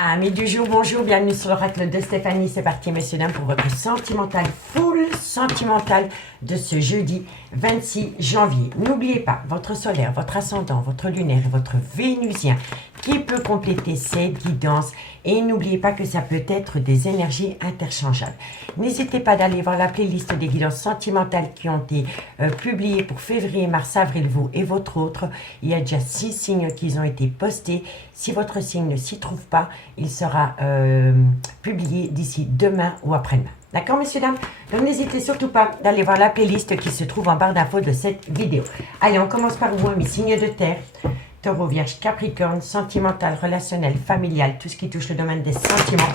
Amis du jour, bonjour, bienvenue sur l'oracle de Stéphanie. C'est parti, messieurs, dames, pour votre sentimental, full sentimental de ce jeudi 26 janvier. N'oubliez pas votre solaire, votre ascendant, votre lunaire et votre vénusien qui peut compléter cette guidance. Et n'oubliez pas que ça peut être des énergies interchangeables. N'hésitez pas d'aller voir la playlist des guidances sentimentales qui ont été publiées pour février, mars, avril, vous et votre autre. Il y a déjà 6 signes qui ont été postés. Si votre signe ne s'y trouve pas, il sera publié d'ici demain ou après-demain. D'accord, messieurs, dames? Donc, n'hésitez surtout pas d'aller voir la playlist qui se trouve en barre d'infos de cette vidéo. Allez, on commence par vous, mes signes de terre. Taureau, Vierge, Capricorne, sentimental, relationnel, familial, tout ce qui touche le domaine des sentiments.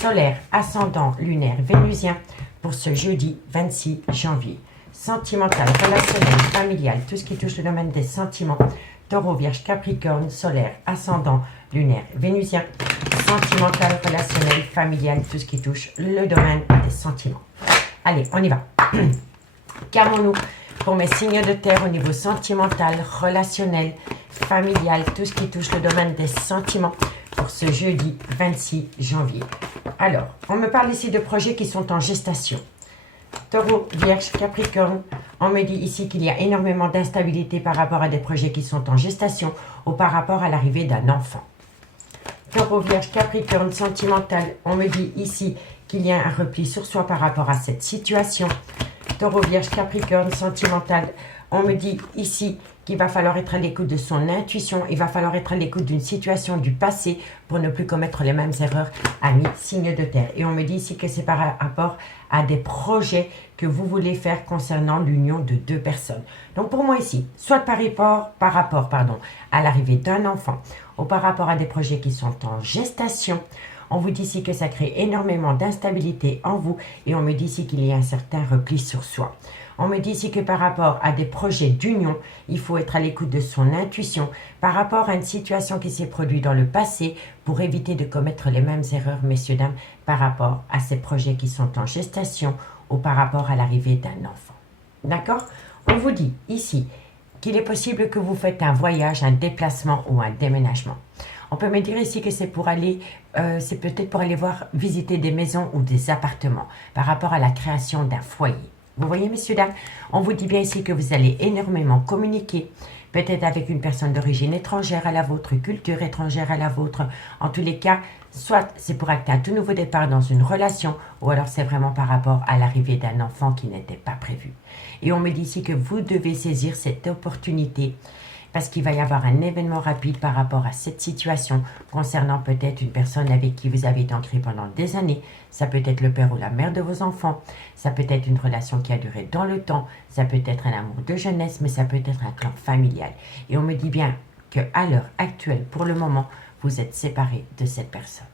Solaire, ascendant, lunaire, vénusien pour ce jeudi 26 janvier. Sentimental, relationnel, familial, tout ce qui touche le domaine des sentiments. Taureau, Vierge, Capricorne, solaire, ascendant, lunaire, vénusien. Sentimental, relationnel, familial, tout ce qui touche le domaine des sentiments. Allez, on y va. Qu'avons-nous pour mes signes de terre au niveau sentimental, relationnel, familial, tout ce qui touche le domaine des sentiments pour ce jeudi 26 janvier. Alors, on me parle ici de projets qui sont en gestation. Taureau, Vierge, Capricorne, on me dit ici qu'il y a énormément d'instabilité par rapport à des projets qui sont en gestation ou par rapport à l'arrivée d'un enfant. Taureau, Vierge, Capricorne, sentimental, on me dit ici qu'il y a un repli sur soi par rapport à cette situation. Taureau, Vierge, Capricorne, sentimental, on me dit ici qu'il va falloir être à l'écoute de son intuition, il va falloir être à l'écoute d'une situation du passé pour ne plus commettre les mêmes erreurs, amis, signes de terre. Et on me dit ici que c'est par rapport à des projets que vous voulez faire concernant l'union de deux personnes. Donc pour moi ici, soit par rapport à l'arrivée d'un enfant ou par rapport à des projets qui sont en gestation, on vous dit ici que ça crée énormément d'instabilité en vous et on me dit ici qu'il y a un certain repli sur soi. On me dit ici que par rapport à des projets d'union, il faut être à l'écoute de son intuition par rapport à une situation qui s'est produite dans le passé pour éviter de commettre les mêmes erreurs, messieurs, dames, par rapport à ces projets qui sont en gestation ou par rapport à l'arrivée d'un enfant. D'accord? On vous dit ici qu'il est possible que vous faites un voyage, un déplacement ou un déménagement. On peut me dire ici que c'est pour aller, c'est peut-être pour aller visiter des maisons ou des appartements par rapport à la création d'un foyer. Vous voyez, messieurs, dames, on vous dit bien ici que vous allez énormément communiquer, peut-être avec une personne d'origine étrangère à la vôtre, culture étrangère à la vôtre. En tous les cas, soit c'est pour acter un tout nouveau départ dans une relation, ou alors c'est vraiment par rapport à l'arrivée d'un enfant qui n'était pas prévu. Et on me dit ici que vous devez saisir cette opportunité parce qu'il va y avoir un événement rapide par rapport à cette situation concernant peut-être une personne avec qui vous avez été ancré pendant des années. Ça peut être le père ou la mère de vos enfants, ça peut être une relation qui a duré dans le temps, ça peut être un amour de jeunesse, mais ça peut être un clan familial. Et on me dit bien qu'à l'heure actuelle, pour le moment, vous êtes séparés de cette personne.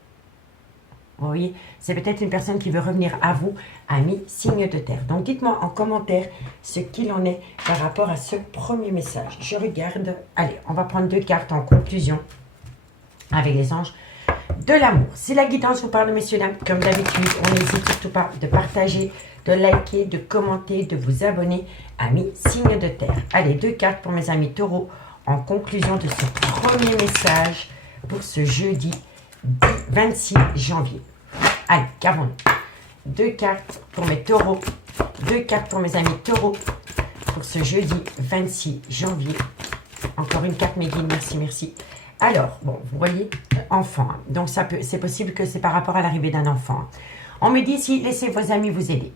Vous voyez, c'est peut-être une personne qui veut revenir à vous, amis, signe de terre. Donc, dites-moi en commentaire ce qu'il en est par rapport à ce premier message. Je regarde. Allez, on va prendre 2 cartes en conclusion avec les anges de l'amour. Si la guidance vous parle, messieurs, dames, comme d'habitude, on n'hésite surtout pas de partager, de liker, de commenter, de vous abonner, amis, signe de terre. Allez, 2 cartes pour mes amis taureaux en conclusion de ce premier message pour ce jeudi 26 janvier. Allez, qu'avons-nous? 2 cartes pour mes taureaux, 2 cartes pour mes amis taureaux pour ce jeudi 26 janvier. Encore une carte, mes guides, merci, merci. Alors, bon, vous voyez, enfant. Hein. Donc, c'est possible que c'est par rapport à l'arrivée d'un enfant. Hein. On me dit ici, laissez vos amis vous aider.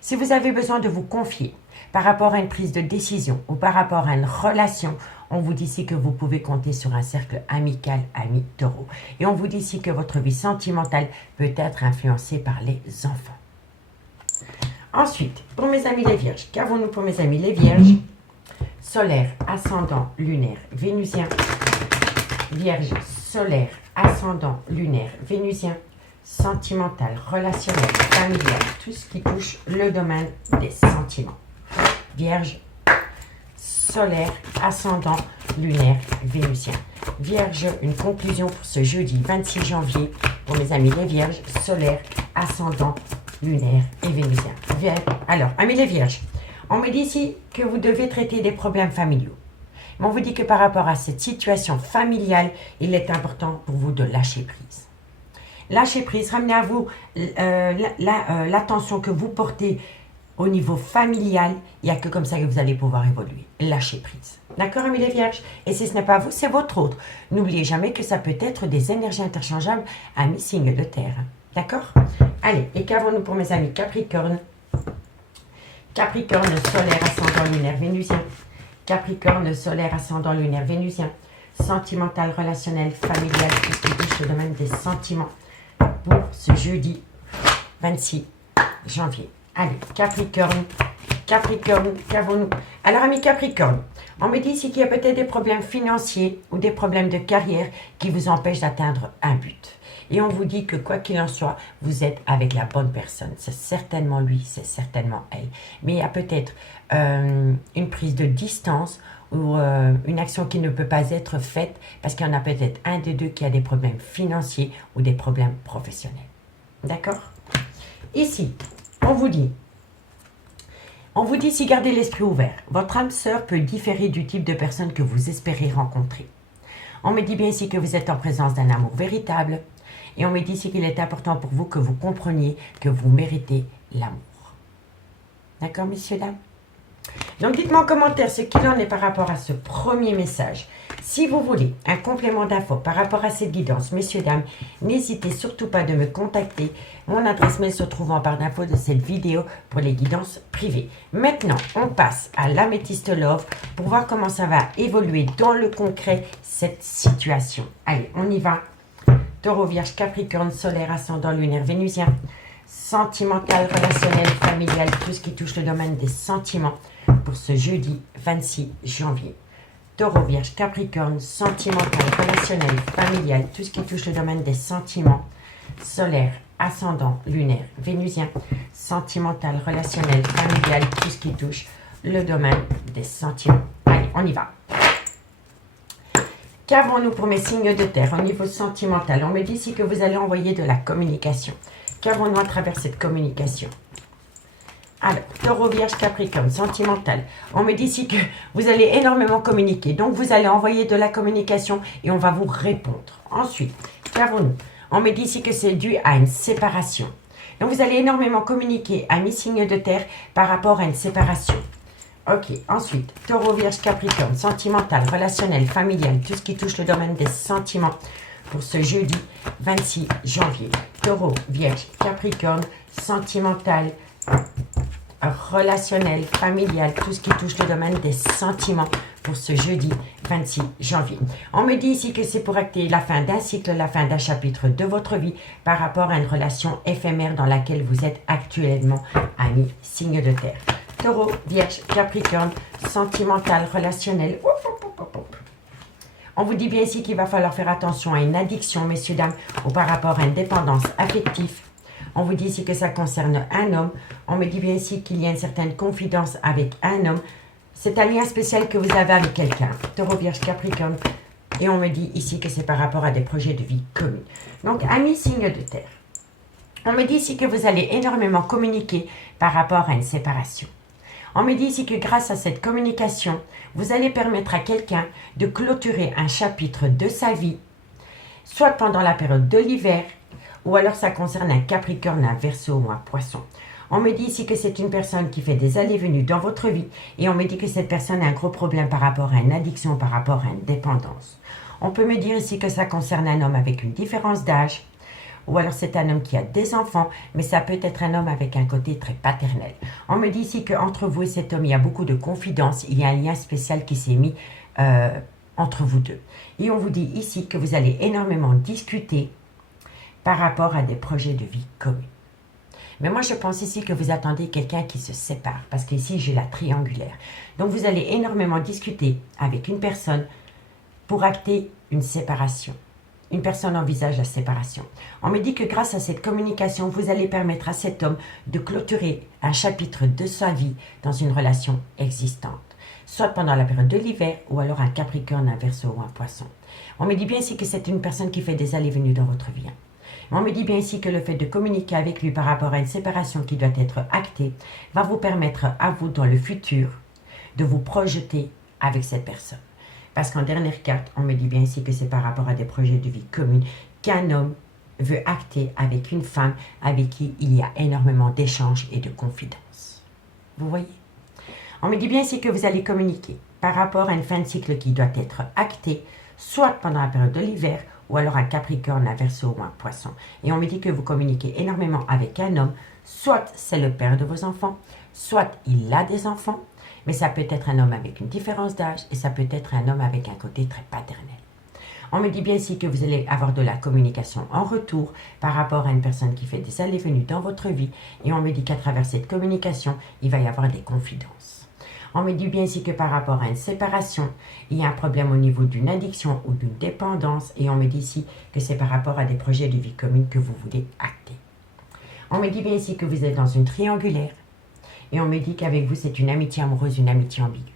Si vous avez besoin de vous confier par rapport à une prise de décision ou par rapport à une relation, on vous dit ici que vous pouvez compter sur un cercle amical, amis taureau. Et on vous dit ici que votre vie sentimentale peut être influencée par les enfants. Ensuite, pour mes amis les vierges, qu'avons-nous pour mes amis les vierges? Solaire, ascendant, lunaire, vénusien. Vierge, solaire, ascendant, lunaire, vénusien. Sentimental, relationnel, familial, tout ce qui touche le domaine des sentiments. Vierge, solaire, ascendant, lunaire, vénusien. Vierge, une conclusion pour ce jeudi 26 janvier pour mes amis les vierges, solaire, ascendant, lunaire et vénusien. Alors, amis les vierges, on me dit ici que vous devez traiter des problèmes familiaux. Mais on vous dit que par rapport à cette situation familiale, il est important pour vous de lâcher prise. Lâchez prise, ramenez à vous l'attention que vous portez au niveau familial. Il n'y a que comme ça que vous allez pouvoir évoluer. Lâchez prise. D'accord, amis les vierges? Et si ce n'est pas vous, c'est votre autre. N'oubliez jamais que ça peut être des énergies interchangeables, amis signes de terre. D'accord? Allez, et qu'avons-nous pour mes amis Capricorne? Capricorne, solaire, ascendant lunaire, vénusien. Capricorne, solaire, ascendant lunaire, vénusien. Sentimental, relationnel, familial, tout ce qui touche le domaine des sentiments pour ce jeudi 26 janvier. Allez, Capricorne, Capricorne, qu'avons-nous? Alors, amis Capricorne, on me dit ici qu'il y a peut-être des problèmes financiers ou des problèmes de carrière qui vous empêchent d'atteindre un but. Et on vous dit que quoi qu'il en soit, vous êtes avec la bonne personne. C'est certainement lui, c'est certainement elle. Mais il y a peut-être une prise de distance ou une action qui ne peut pas être faite parce qu'il y en a peut-être un des deux qui a des problèmes financiers ou des problèmes professionnels. D'accord? Ici, on vous dit si gardez l'esprit ouvert. Votre âme sœur peut différer du type de personne que vous espérez rencontrer. On me dit bien ici que vous êtes en présence d'un amour véritable. Et on me dit ici qu'il est important pour vous que vous compreniez que vous méritez l'amour. D'accord, messieurs, dames? Donc, dites-moi en commentaire ce qu'il en est par rapport à ce premier message. Si vous voulez un complément d'infos par rapport à cette guidance, messieurs, dames, n'hésitez surtout pas de me contacter. Mon adresse mail se trouve en barre d'infos de cette vidéo pour les guidances privées. Maintenant, on passe à l'améthyste love pour voir comment ça va évoluer dans le concret, cette situation. Allez, on y va. Taureau, Vierge, Capricorne, solaire, ascendant, lunaire, vénusien. Sentimental, relationnel, familial, tout ce qui touche le domaine des sentiments pour ce jeudi 26 janvier. Taureau, Vierge, Capricorne, sentimental, relationnel, familial, tout ce qui touche le domaine des sentiments. Solaire, ascendant, lunaire, vénusien. Sentimental, relationnel, familial, tout ce qui touche le domaine des sentiments. Allez, on y va. Qu'avons-nous pour mes signes de terre au niveau sentimental? On me dit ici que vous allez envoyer de la communication. Qu'avons-nous à travers cette communication? Alors, Taureau, Vierge, Capricorne, sentimental. On me dit ici que vous allez énormément communiquer. Donc, vous allez envoyer de la communication et on va vous répondre. Ensuite, qu'avons-nous? On me dit ici que c'est dû à une séparation. Donc, vous allez énormément communiquer à mes signes de terre par rapport à une séparation. Ok, ensuite, Taureau, Vierge, Capricorne, sentimental, relationnel, familial, tout ce qui touche le domaine des sentiments pour ce jeudi 26 janvier. Taureau, Vierge, Capricorne, sentimental, relationnel, familial, tout ce qui touche le domaine des sentiments pour ce jeudi 26 janvier. On me dit ici que c'est pour acter la fin d'un cycle, la fin d'un chapitre de votre vie par rapport à une relation éphémère dans laquelle vous êtes actuellement, amis, signe de terre. Taureau, Vierge, Capricorne, sentimental, relationnel. On vous dit bien ici qu'il va falloir faire attention à une addiction, messieurs, dames, ou par rapport à une dépendance affective. On vous dit ici que ça concerne un homme. On me dit bien ici qu'il y a une certaine confidence avec un homme. C'est un lien spécial que vous avez avec quelqu'un. Taureau, Vierge, Capricorne. Et on me dit ici que c'est par rapport à des projets de vie communs. Donc, amis, signe de terre. On me dit ici que vous allez énormément communiquer par rapport à une séparation. On me dit ici que grâce à cette communication, vous allez permettre à quelqu'un de clôturer un chapitre de sa vie, soit pendant la période de l'hiver, ou alors ça concerne un Capricorne, un Verseau ou un Poisson. On me dit ici que c'est une personne qui fait des allées-venues dans votre vie, et on me dit que cette personne a un gros problème par rapport à une addiction, par rapport à une dépendance. On peut me dire ici que ça concerne un homme avec une différence d'âge, ou alors c'est un homme qui a des enfants, mais ça peut être un homme avec un côté très paternel. On me dit ici qu'entre vous et cet homme, il y a beaucoup de confidence, il y a un lien spécial qui s'est mis entre vous deux. Et on vous dit ici que vous allez énormément discuter par rapport à des projets de vie communs. Mais moi, je pense ici que vous attendez quelqu'un qui se sépare, parce qu'ici, j'ai la triangulaire. Donc, vous allez énormément discuter avec une personne pour acter une séparation. Une personne envisage la séparation. On me dit que grâce à cette communication, vous allez permettre à cet homme de clôturer un chapitre de sa vie dans une relation existante. Soit pendant la période de l'hiver, ou alors un Capricorne, un Verseau ou un Poisson. On me dit bien ici que c'est une personne qui fait des allées-venues dans votre vie. On me dit bien ici que le fait de communiquer avec lui par rapport à une séparation qui doit être actée va vous permettre à vous, dans le futur, de vous projeter avec cette personne. Parce qu'en dernière carte, on me dit bien ici que c'est par rapport à des projets de vie communs qu'un homme veut acter avec une femme avec qui il y a énormément d'échanges et de confidences. Vous voyez? On me dit bien ici que vous allez communiquer par rapport à une fin de cycle qui doit être actée, soit pendant la période de l'hiver, ou alors un Capricorne, un Verseau ou un Poisson. Et on me dit que vous communiquez énormément avec un homme, soit c'est le père de vos enfants, soit il a des enfants, mais ça peut être un homme avec une différence d'âge et ça peut être un homme avec un côté très paternel. On me dit bien ici que vous allez avoir de la communication en retour par rapport à une personne qui fait des allées-venues dans votre vie et on me dit qu'à travers cette communication, il va y avoir des confidences. On me dit bien ici que par rapport à une séparation, il y a un problème au niveau d'une addiction ou d'une dépendance et on me dit ici que c'est par rapport à des projets de vie commune que vous voulez acter. On me dit bien ici que vous êtes dans une triangulaire et on me dit qu'avec vous, c'est une amitié amoureuse, une amitié ambiguë.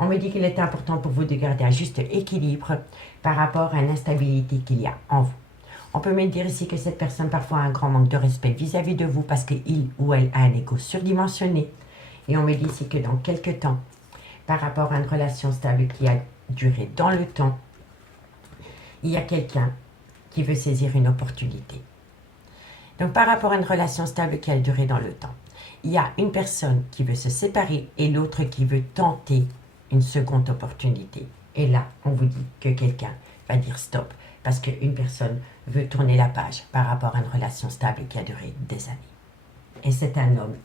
On me dit qu'il est important pour vous de garder un juste équilibre par rapport à une instabilité qu'il y a en vous. On peut me dire ici que cette personne parfois a un grand manque de respect vis-à-vis de vous parce qu'il ou elle a un ego surdimensionné. Et on me dit ici que dans quelques temps, par rapport à une relation stable qui a duré dans le temps, il y a quelqu'un qui veut saisir une opportunité. Donc par rapport à une relation stable qui a duré dans le temps, il y a une personne qui veut se séparer et l'autre qui veut tenter une seconde opportunité. Et là, on vous dit que quelqu'un va dire stop parce qu'une personne veut tourner la page par rapport à une relation stable qui a duré des années. Et c'est un homme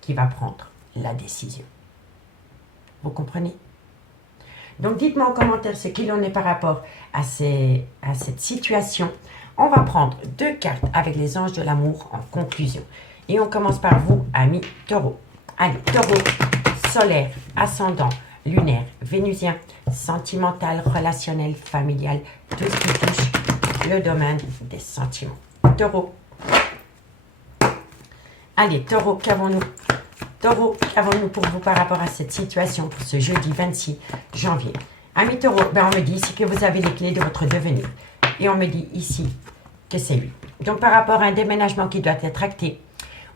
qui va prendre la décision. Vous comprenez? Donc dites-moi en commentaire ce qu'il en est par rapport à cette situation. On va prendre 2 cartes avec les anges de l'amour en conclusion. Et on commence par vous, amis taureaux. Allez, taureau, solaire, ascendant, lunaire, vénusien, sentimental, relationnel, familial, tout ce qui touche le domaine des sentiments. Taureau. Allez, taureau, qu'avons-nous? Taureau, qu'avons-nous pour vous par rapport à cette situation pour ce jeudi 26 janvier? Amis taureau, on me dit ici que vous avez les clés de votre devenir. Et on me dit ici que c'est lui. Donc par rapport à un déménagement qui doit être acté,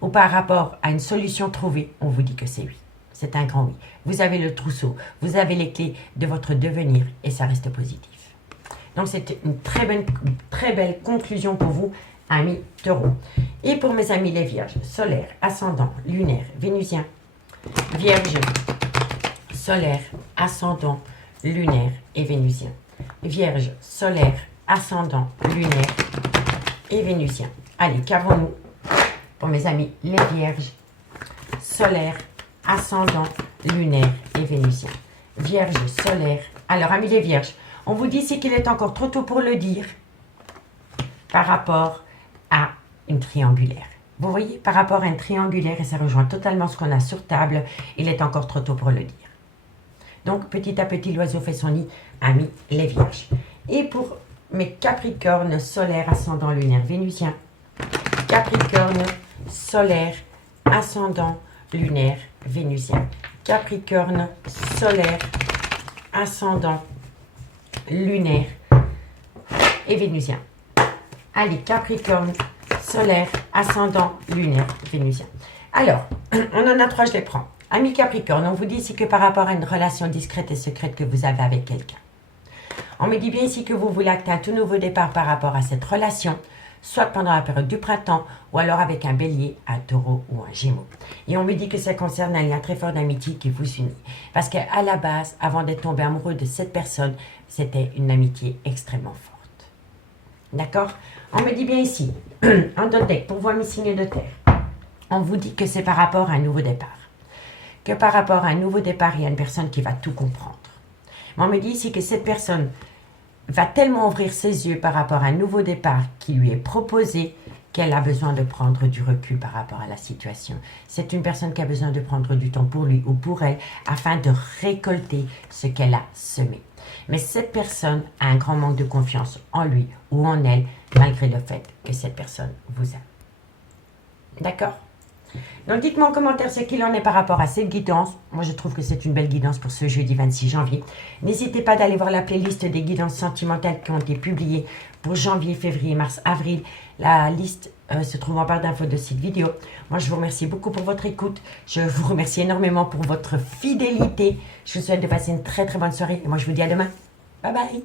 ou par rapport à une solution trouvée, on vous dit que c'est oui. C'est un grand oui. Vous avez le trousseau, vous avez les clés de votre devenir et ça reste positif. Donc c'est une très belle conclusion pour vous, amis taureaux. Et pour mes amis les vierges, solaire, ascendant, lunaire, vénusien, vierge, solaire, ascendant, lunaire et vénusien. Vierge, solaire, ascendant, lunaire et vénusien. Allez, qu'avons-nous pour mes amis les vierges, solaire, ascendant, lunaire et vénusien. Vierge, solaire. Alors, amis les vierges, on vous dit ici qu'il est encore trop tôt pour le dire par rapport à une triangulaire. Vous voyez, par rapport à une triangulaire, et ça rejoint totalement ce qu'on a sur table, il est encore trop tôt pour le dire. Donc, petit à petit, l'oiseau fait son nid, amis les vierges. Et pour mes capricornes, solaire, ascendant, lunaire, vénusien, Capricorne, solaire, ascendant, lunaire, vénusien. Capricorne, solaire, ascendant, lunaire et vénusien. Allez, Capricorne, solaire, ascendant, lunaire, vénusien. Alors, on en a 3, je les prends. Amis Capricorne, on vous dit ici que par rapport à une relation discrète et secrète que vous avez avec quelqu'un, on me dit bien ici que vous voulez acter un tout nouveau départ par rapport à cette relation, soit pendant la période du printemps, ou alors avec un bélier, un taureau ou un gémeaux. Et on me dit que ça concerne un lien très fort d'amitié qui vous unit. Parce qu'à la base, avant d'être tombé amoureux de cette personne, c'était une amitié extrêmement forte. D'accord? On me dit bien ici, en dot deck, pour vous amis signés de terre, on vous dit que c'est par rapport à un nouveau départ. Que par rapport à un nouveau départ, il y a une personne qui va tout comprendre. Mais on me dit ici que cette personne va tellement ouvrir ses yeux par rapport à un nouveau départ qui lui est proposé qu'elle a besoin de prendre du recul par rapport à la situation. C'est une personne qui a besoin de prendre du temps pour lui ou pour elle afin de récolter ce qu'elle a semé. Mais cette personne a un grand manque de confiance en lui ou en elle malgré le fait que cette personne vous aime. D'accord ? Donc dites-moi en commentaire ce qu'il en est par rapport à cette guidance. Moi je trouve que c'est une belle guidance pour ce jeudi 26 janvier. N'hésitez pas d'aller voir la playlist des guidances sentimentales qui ont été publiées pour janvier, février, mars, avril. La liste se trouve en barre d'infos de cette vidéo. Moi je vous remercie beaucoup pour votre écoute. Je vous remercie énormément pour votre fidélité. Je vous souhaite de passer une très très bonne soirée. Et moi je vous dis à demain. Bye bye.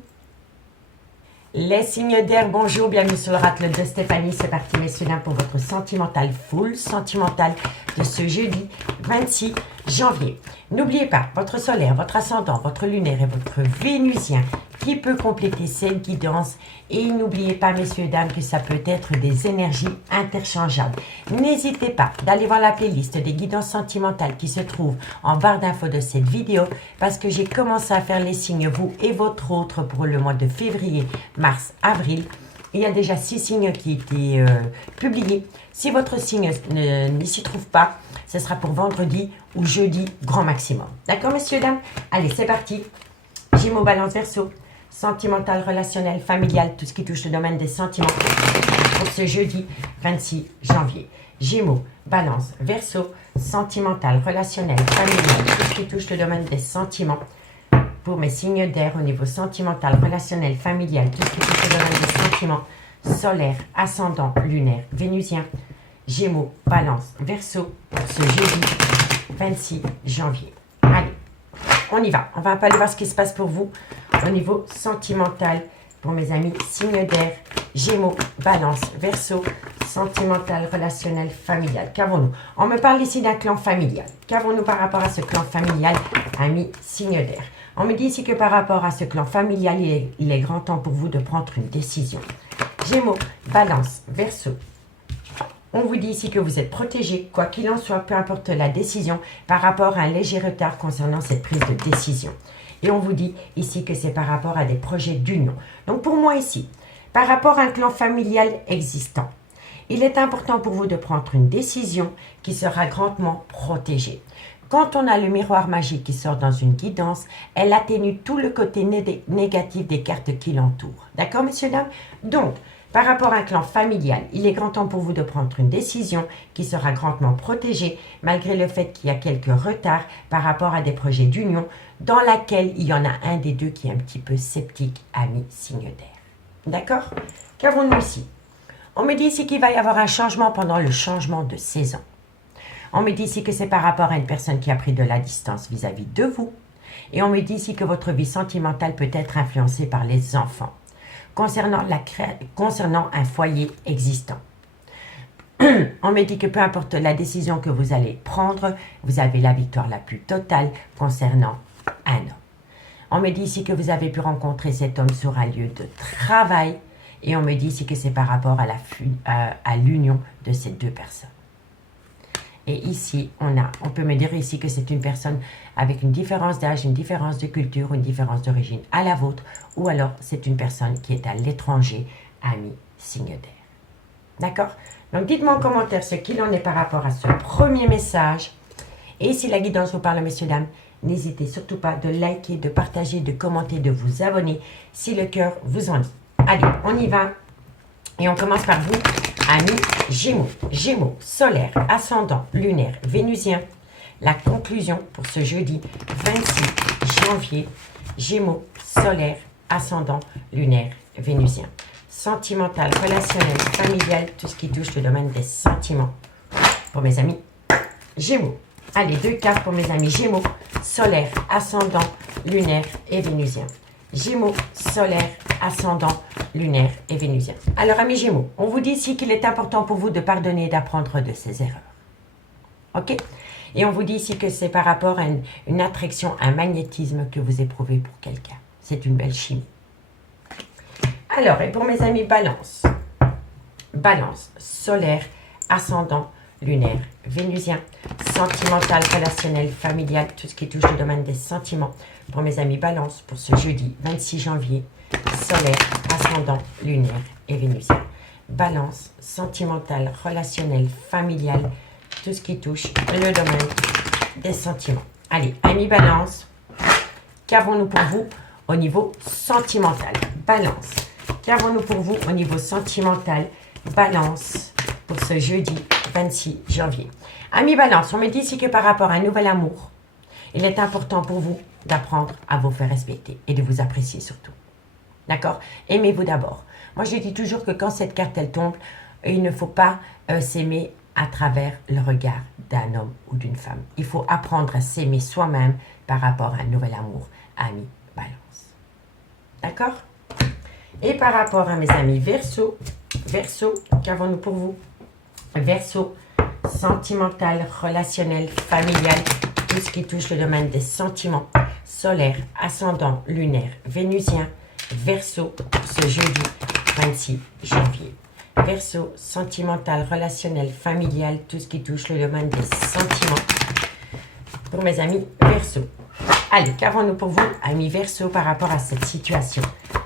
Les signes d'air, bonjour, bienvenue sur l'oracle de Stéphanie. C'est parti, messieurs, dames, pour votre sentimental full sentimental de ce jeudi 26 janvier. N'oubliez pas, votre solaire, votre ascendant, votre lunaire et votre vénusien qui peut compléter cette guidance. Et n'oubliez pas, messieurs, dames, que ça peut être des énergies interchangeables. N'hésitez pas d'aller voir la playlist des guidances sentimentales qui se trouve en barre d'infos de cette vidéo parce que j'ai commencé à faire les signes, vous et votre autre, pour le mois de février, mars, avril. Il y a déjà 6 signes qui étaient publiés. Si votre signe n'y s'y trouve pas, ce sera pour vendredi ou jeudi, grand maximum. D'accord, messieurs, dames? Allez, c'est parti. Gémeaux, Balance, Verseau. Sentimental, relationnel, familial, tout ce qui touche le domaine des sentiments pour ce jeudi 26 janvier. Gémeaux, Balance, Verseau, sentimental, relationnel, familial, tout ce qui touche le domaine des sentiments pour mes signes d'air au niveau sentimental, relationnel, familial, tout ce qui touche le domaine des sentiments, solaire, ascendant, lunaire, vénusien. Gémeaux, Balance, Verseau pour ce jeudi 26 janvier. Allez, on y va. On va un peu aller voir ce qui se passe pour vous au niveau sentimental pour mes amis signes d'air, Gémeaux, Balance, Verseau, sentimental, relationnel, familial. Qu'avons-nous? On me parle ici d'un clan familial. Qu'avons-nous par rapport à ce clan familial, amis signes d'air? On me dit ici que par rapport à ce clan familial, il est grand temps pour vous de prendre une décision. Gémeaux, Balance, Verseau. On vous dit ici que vous êtes protégé, quoi qu'il en soit, peu importe la décision, par rapport à un léger retard concernant cette prise de décision. Et on vous dit ici que c'est par rapport à des projets d'union. Donc pour moi ici, par rapport à un clan familial existant, il est important pour vous de prendre une décision qui sera grandement protégée. Quand on a le miroir magique qui sort dans une guidance, elle atténue tout le côté négatif des cartes qui l'entourent. D'accord, messieurs, dames? Donc, par rapport à un clan familial, il est grand temps pour vous de prendre une décision qui sera grandement protégée, malgré le fait qu'il y a quelques retards par rapport à des projets d'union, dans laquelle il y en a un des deux qui est un petit peu sceptique, ami signe d'air. D'accord? Qu'avons-nous ici? On me dit ici qu'il va y avoir un changement pendant le changement de saison. On me dit ici que c'est par rapport à une personne qui a pris de la distance vis-à-vis de vous. Et on me dit ici que votre vie sentimentale peut être influencée par les enfants. Concernant un foyer existant. On me dit que peu importe la décision que vous allez prendre, vous avez la victoire la plus totale concernant un homme. On me dit ici que vous avez pu rencontrer cet homme sur un lieu de travail et on me dit ici que c'est par rapport à l'union de ces deux personnes. Et ici, on peut me dire ici que c'est une personne avec une différence d'âge, une différence de culture, une différence d'origine à la vôtre, ou alors c'est une personne qui est à l'étranger, ami signe d'air. D'accord? Donc dites-moi en commentaire ce qu'il en est par rapport à ce premier message. Et si la guidance vous parle, messieurs, dames, n'hésitez surtout pas de liker, de partager, de commenter, de vous abonner si le cœur vous en dit. Allez, on y va. Et on commence par vous, amis Gémeaux. Gémeaux, solaire, ascendant, lunaire, vénusien. La conclusion pour ce jeudi 26 janvier. Gémeaux, solaire, ascendant, lunaire, vénusien. Sentimental, relationnel, familial, tout ce qui touche le domaine des sentiments. Pour mes amis Gémeaux. Allez, 2 cartes pour mes amis Gémeaux, solaire, ascendant, lunaire et vénusien. Gémeaux, solaire, ascendant, lunaire et vénusien. Alors, amis Gémeaux, on vous dit ici qu'il est important pour vous de pardonner et d'apprendre de ses erreurs. Ok? Et on vous dit ici que c'est par rapport à une attraction, un magnétisme que vous éprouvez pour quelqu'un. C'est une belle chimie. Alors, et pour mes amis Balance. Balance, solaire, ascendant, lunaire, vénusien, sentimental, relationnel, familial, tout ce qui touche le domaine des sentiments. Pour mes amis Balance, pour ce jeudi 26 janvier, solaire, ascendant, lunaire et vénusien. Balance, sentimental, relationnel, familial, tout ce qui touche le domaine des sentiments. Allez, amis Balance, qu'avons-nous pour vous au niveau sentimental? Balance, qu'avons-nous pour vous au niveau sentimental? Balance, pour ce jeudi 26 janvier. Amis Balance, on me dit ici que par rapport à un nouvel amour, il est important pour vous d'apprendre à vous faire respecter et de vous apprécier surtout. D'accord? Aimez-vous d'abord. Moi, je dis toujours que quand cette carte, elle tombe, il ne faut pas s'aimer à travers le regard d'un homme ou d'une femme. Il faut apprendre à s'aimer soi-même par rapport à un nouvel amour. Amis Balance. D'accord? Et par rapport à mes amis Verseau, Verseau, qu'avons-nous pour vous? Verseau, sentimental, relationnel, familial, tout ce qui touche le domaine des sentiments, solaire, ascendant, lunaire, vénusien, Verseau, ce jeudi 26 janvier. Verseau, sentimental, relationnel, familial, tout ce qui touche le domaine des sentiments. Pour mes amis Verseau. Allez, qu'avons-nous pour vous, amis Verseau, par rapport à cette situation?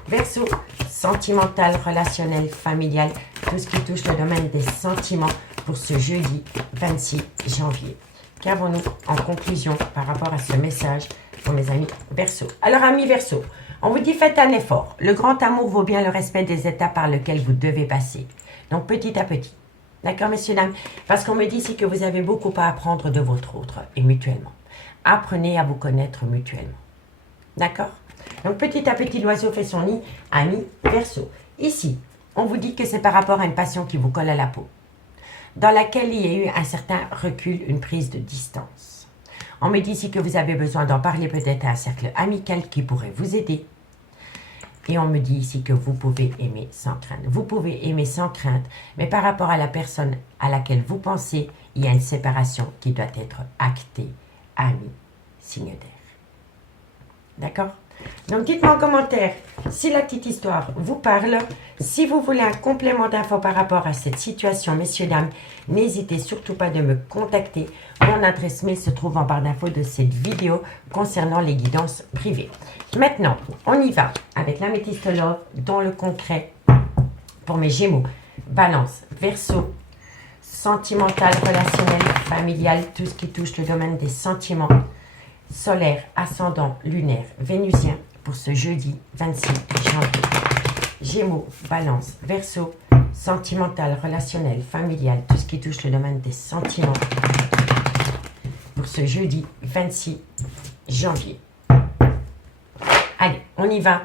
Verseau, sentimental, relationnel, familial, tout ce qui touche le domaine des sentiments pour ce jeudi 26 janvier. Qu'avons-nous en conclusion par rapport à ce message pour mes amis Verseau? Alors, amis Verseau, on vous dit faites un effort. Le grand amour vaut bien le respect des étapes par lesquelles vous devez passer. Donc, petit à petit. D'accord, messieurs, dames? Parce qu'on me dit ici que vous avez beaucoup à apprendre de votre autre et mutuellement. Apprenez à vous connaître mutuellement. D'accord? Donc, petit à petit, l'oiseau fait son nid, ami Verseau. Ici, on vous dit que c'est par rapport à une passion qui vous colle à la peau, dans laquelle il y a eu un certain recul, une prise de distance. On me dit ici que vous avez besoin d'en parler peut-être à un cercle amical qui pourrait vous aider. Et on me dit ici que vous pouvez aimer sans crainte. Vous pouvez aimer sans crainte, mais par rapport à la personne à laquelle vous pensez, il y a une séparation qui doit être actée. Ami, signe d'air. D'accord? Donc, dites-moi en commentaire si la petite histoire vous parle. Si vous voulez un complément d'infos par rapport à cette situation, messieurs, dames, n'hésitez surtout pas de me contacter. Mon adresse mail se trouve en barre d'infos de cette vidéo concernant les guidances privées. Maintenant, on y va avec l'améthyste love dans le concret pour mes Gémeaux. Balance, Verseau, sentimental, relationnel, familial, tout ce qui touche le domaine des sentiments. Solaire, ascendant, lunaire, vénusien pour ce jeudi 26 janvier. Gémeaux, Balance, Verseau, sentimental, relationnel, familial, tout ce qui touche le domaine des sentiments pour ce jeudi 26 janvier. Allez, on y va.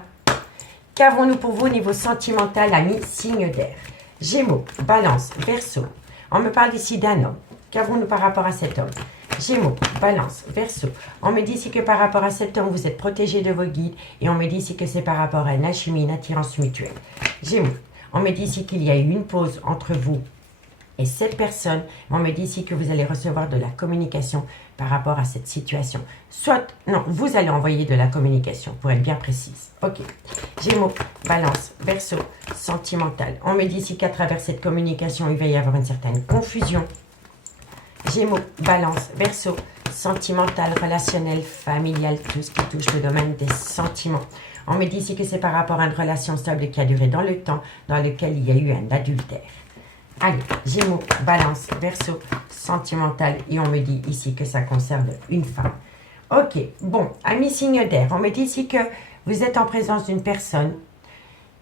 Qu'avons-nous pour vous au niveau sentimental, amis, signe d'air? Gémeaux, Balance, Verseau. On me parle ici d'un homme. Qu'avons-nous par rapport à cet homme? Gémeaux, Balance, Verseau. On me dit ici que par rapport à cet homme, vous êtes protégé de vos guides. Et on me dit ici que c'est par rapport à une alchimie, une attirance mutuelle. Gémeaux, on me dit ici qu'il y a eu une pause entre vous et cette personne. On me dit ici que vous allez recevoir de la communication par rapport à cette situation. Soit, non, vous allez envoyer de la communication, pour être bien précise. Ok. Gémeaux, Balance, Verseau, sentimental. On me dit ici qu'à travers cette communication, il va y avoir une certaine confusion. Gémeaux, Balance, Verseau, sentimental, relationnel, familial, tout ce qui touche le domaine des sentiments. On me dit ici que c'est par rapport à une relation stable qui a duré dans le temps, dans lequel il y a eu un adultère. Allez, Gémeaux, Balance, Verseau, sentimental, et on me dit ici que ça concerne une femme. Ok, bon, amis signe d'air, on me dit ici que vous êtes en présence d'une personne,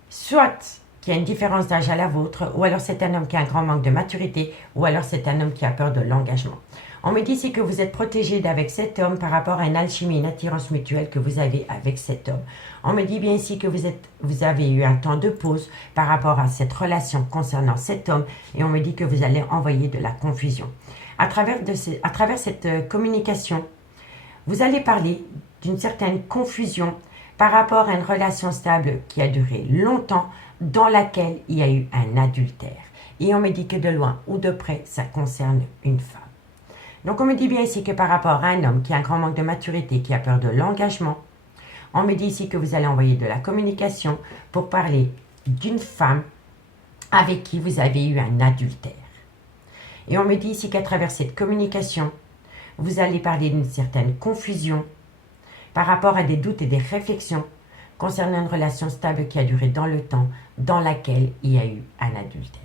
soit qui a une différence d'âge à la vôtre, ou alors c'est un homme qui a un grand manque de maturité, ou alors c'est un homme qui a peur de l'engagement. On me dit ici que vous êtes protégé d'avec cet homme par rapport à une alchimie, une attirance mutuelle que vous avez avec cet homme. On me dit bien ici que vous avez eu un temps de pause par rapport à cette relation concernant cet homme, et on me dit que vous allez envoyer de la confusion. À travers cette communication, vous allez parler d'une certaine confusion par rapport à une relation stable qui a duré longtemps, dans laquelle il y a eu un adultère. Et on me dit que de loin ou de près, ça concerne une femme. Donc on me dit bien ici que par rapport à un homme qui a un grand manque de maturité, qui a peur de l'engagement, on me dit ici que vous allez envoyer de la communication pour parler d'une femme avec qui vous avez eu un adultère. Et on me dit ici qu'à travers cette communication, vous allez parler d'une certaine confusion par rapport à des doutes et des réflexions concernant une relation stable qui a duré dans le temps, dans laquelle il y a eu un adultère.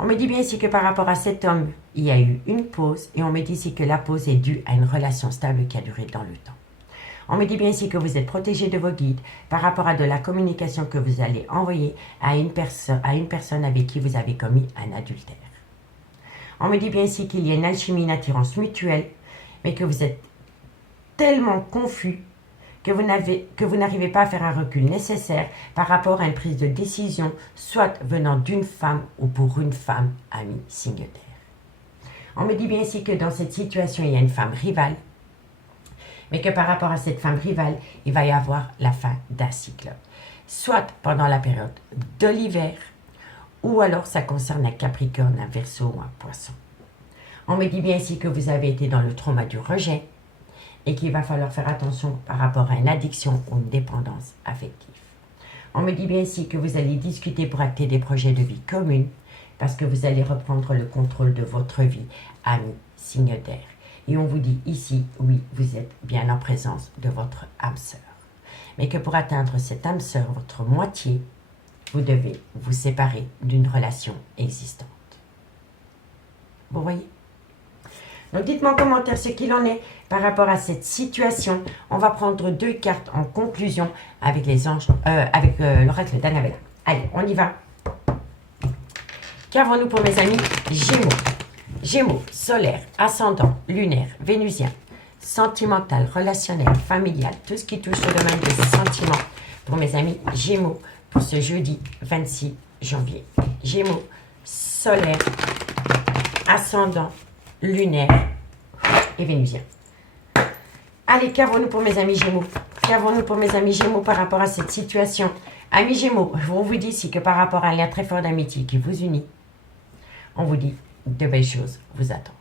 On me dit bien ici que par rapport à cet homme, il y a eu une pause, et on me dit ici que la pause est due à une relation stable qui a duré dans le temps. On me dit bien ici que vous êtes protégé de vos guides par rapport à de la communication que vous allez envoyer à une personne avec qui vous avez commis un adultère. On me dit bien ici qu'il y a une alchimie, une attirance mutuelle, mais que vous êtes tellement confus que vous n'arrivez pas à faire un recul nécessaire par rapport à une prise de décision, soit venant d'une femme ou pour une femme, amie, signe d'air. On me dit bien ici que dans cette situation, il y a une femme rivale, mais que par rapport à cette femme rivale, il va y avoir la fin d'un cycle. soit pendant la période de l'hiver, ou alors ça concerne un Capricorne, un Verseau ou un Poisson. On me dit bien ici que vous avez été dans le trauma du rejet et qu'il va falloir faire attention par rapport à une addiction ou une dépendance affective. On me dit bien ici que vous allez discuter pour acter des projets de vie communs parce que vous allez reprendre le contrôle de votre vie, ami signe d'air. Et on vous dit ici, oui, vous êtes bien en présence de votre âme sœur. Mais que pour atteindre cette âme sœur, votre moitié, vous devez vous séparer d'une relation existante. Vous voyez? Donc dites-moi en commentaire ce qu'il en est par rapport à cette situation. On va prendre 2 cartes en conclusion avec les anges, avec l'oracle d'Annabella. Allez, on y va. Qu'avons-nous pour mes amis Gémeaux? Gémeaux, solaire, ascendant, lunaire, vénusien, sentimental, relationnel, familial, tout ce qui touche au domaine des sentiments pour mes amis Gémeaux pour ce jeudi 26 janvier. Gémeaux, solaire, ascendant, lunaire et vénusien. Allez, qu'avons-nous pour mes amis Gémeaux? Qu'avons-nous pour mes amis Gémeaux par rapport à cette situation? Amis Gémeaux, on vous dit ici que par rapport à un lien très fort d'amitié qui vous unit, on vous dit de belles choses vous attendent.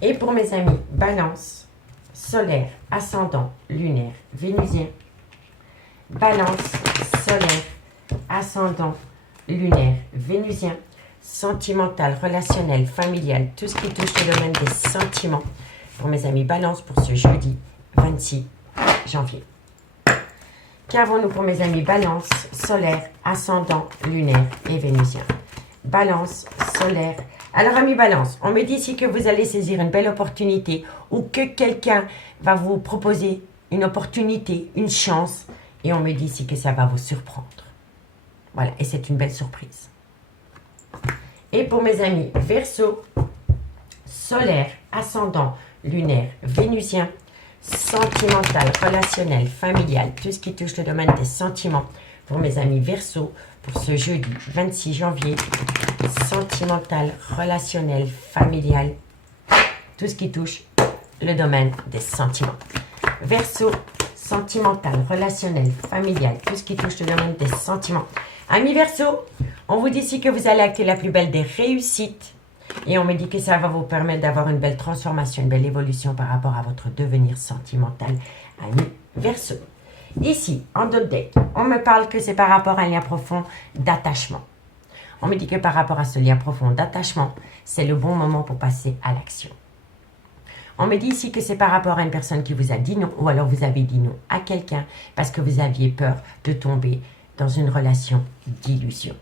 Et pour mes amis Balance, solaire, ascendant, lunaire, vénusien, Balance, solaire, ascendant, lunaire, vénusien, sentimental, relationnel, familial, tout ce qui touche le domaine des sentiments pour mes amis Balance pour ce jeudi 26 janvier. Qu'avons-nous pour mes amis Balance, solaire, ascendant, lunaire et vénusien? Balance, solaire. Alors amis Balance, on me dit ici que vous allez saisir une belle opportunité ou que quelqu'un va vous proposer une opportunité, une chance et on me dit ici que ça va vous surprendre. Voilà, et c'est une belle surprise. Et pour mes amis Verseau, solaire, ascendant, lunaire, vénusien, sentimental, relationnel, familial, tout ce qui touche le domaine des sentiments pour mes amis Verseau pour ce jeudi 26 janvier, sentimental, relationnel, familial, tout ce qui touche le domaine des sentiments. Verseau, sentimental, relationnel, familial, tout ce qui touche le domaine des sentiments. Amis Verseau, on vous dit ici que vous allez acter la plus belle des réussites et on me dit que ça va vous permettre d'avoir une belle transformation, une belle évolution par rapport à votre devenir sentimental, amis Verseau. Ici, en d'autres decks, on me parle que c'est par rapport à un lien profond d'attachement. On me dit que par rapport à ce lien profond d'attachement, c'est le bon moment pour passer à l'action. On me dit ici que c'est par rapport à une personne qui vous a dit non ou alors vous avez dit non à quelqu'un parce que vous aviez peur de tomber dans une relation d'illusion.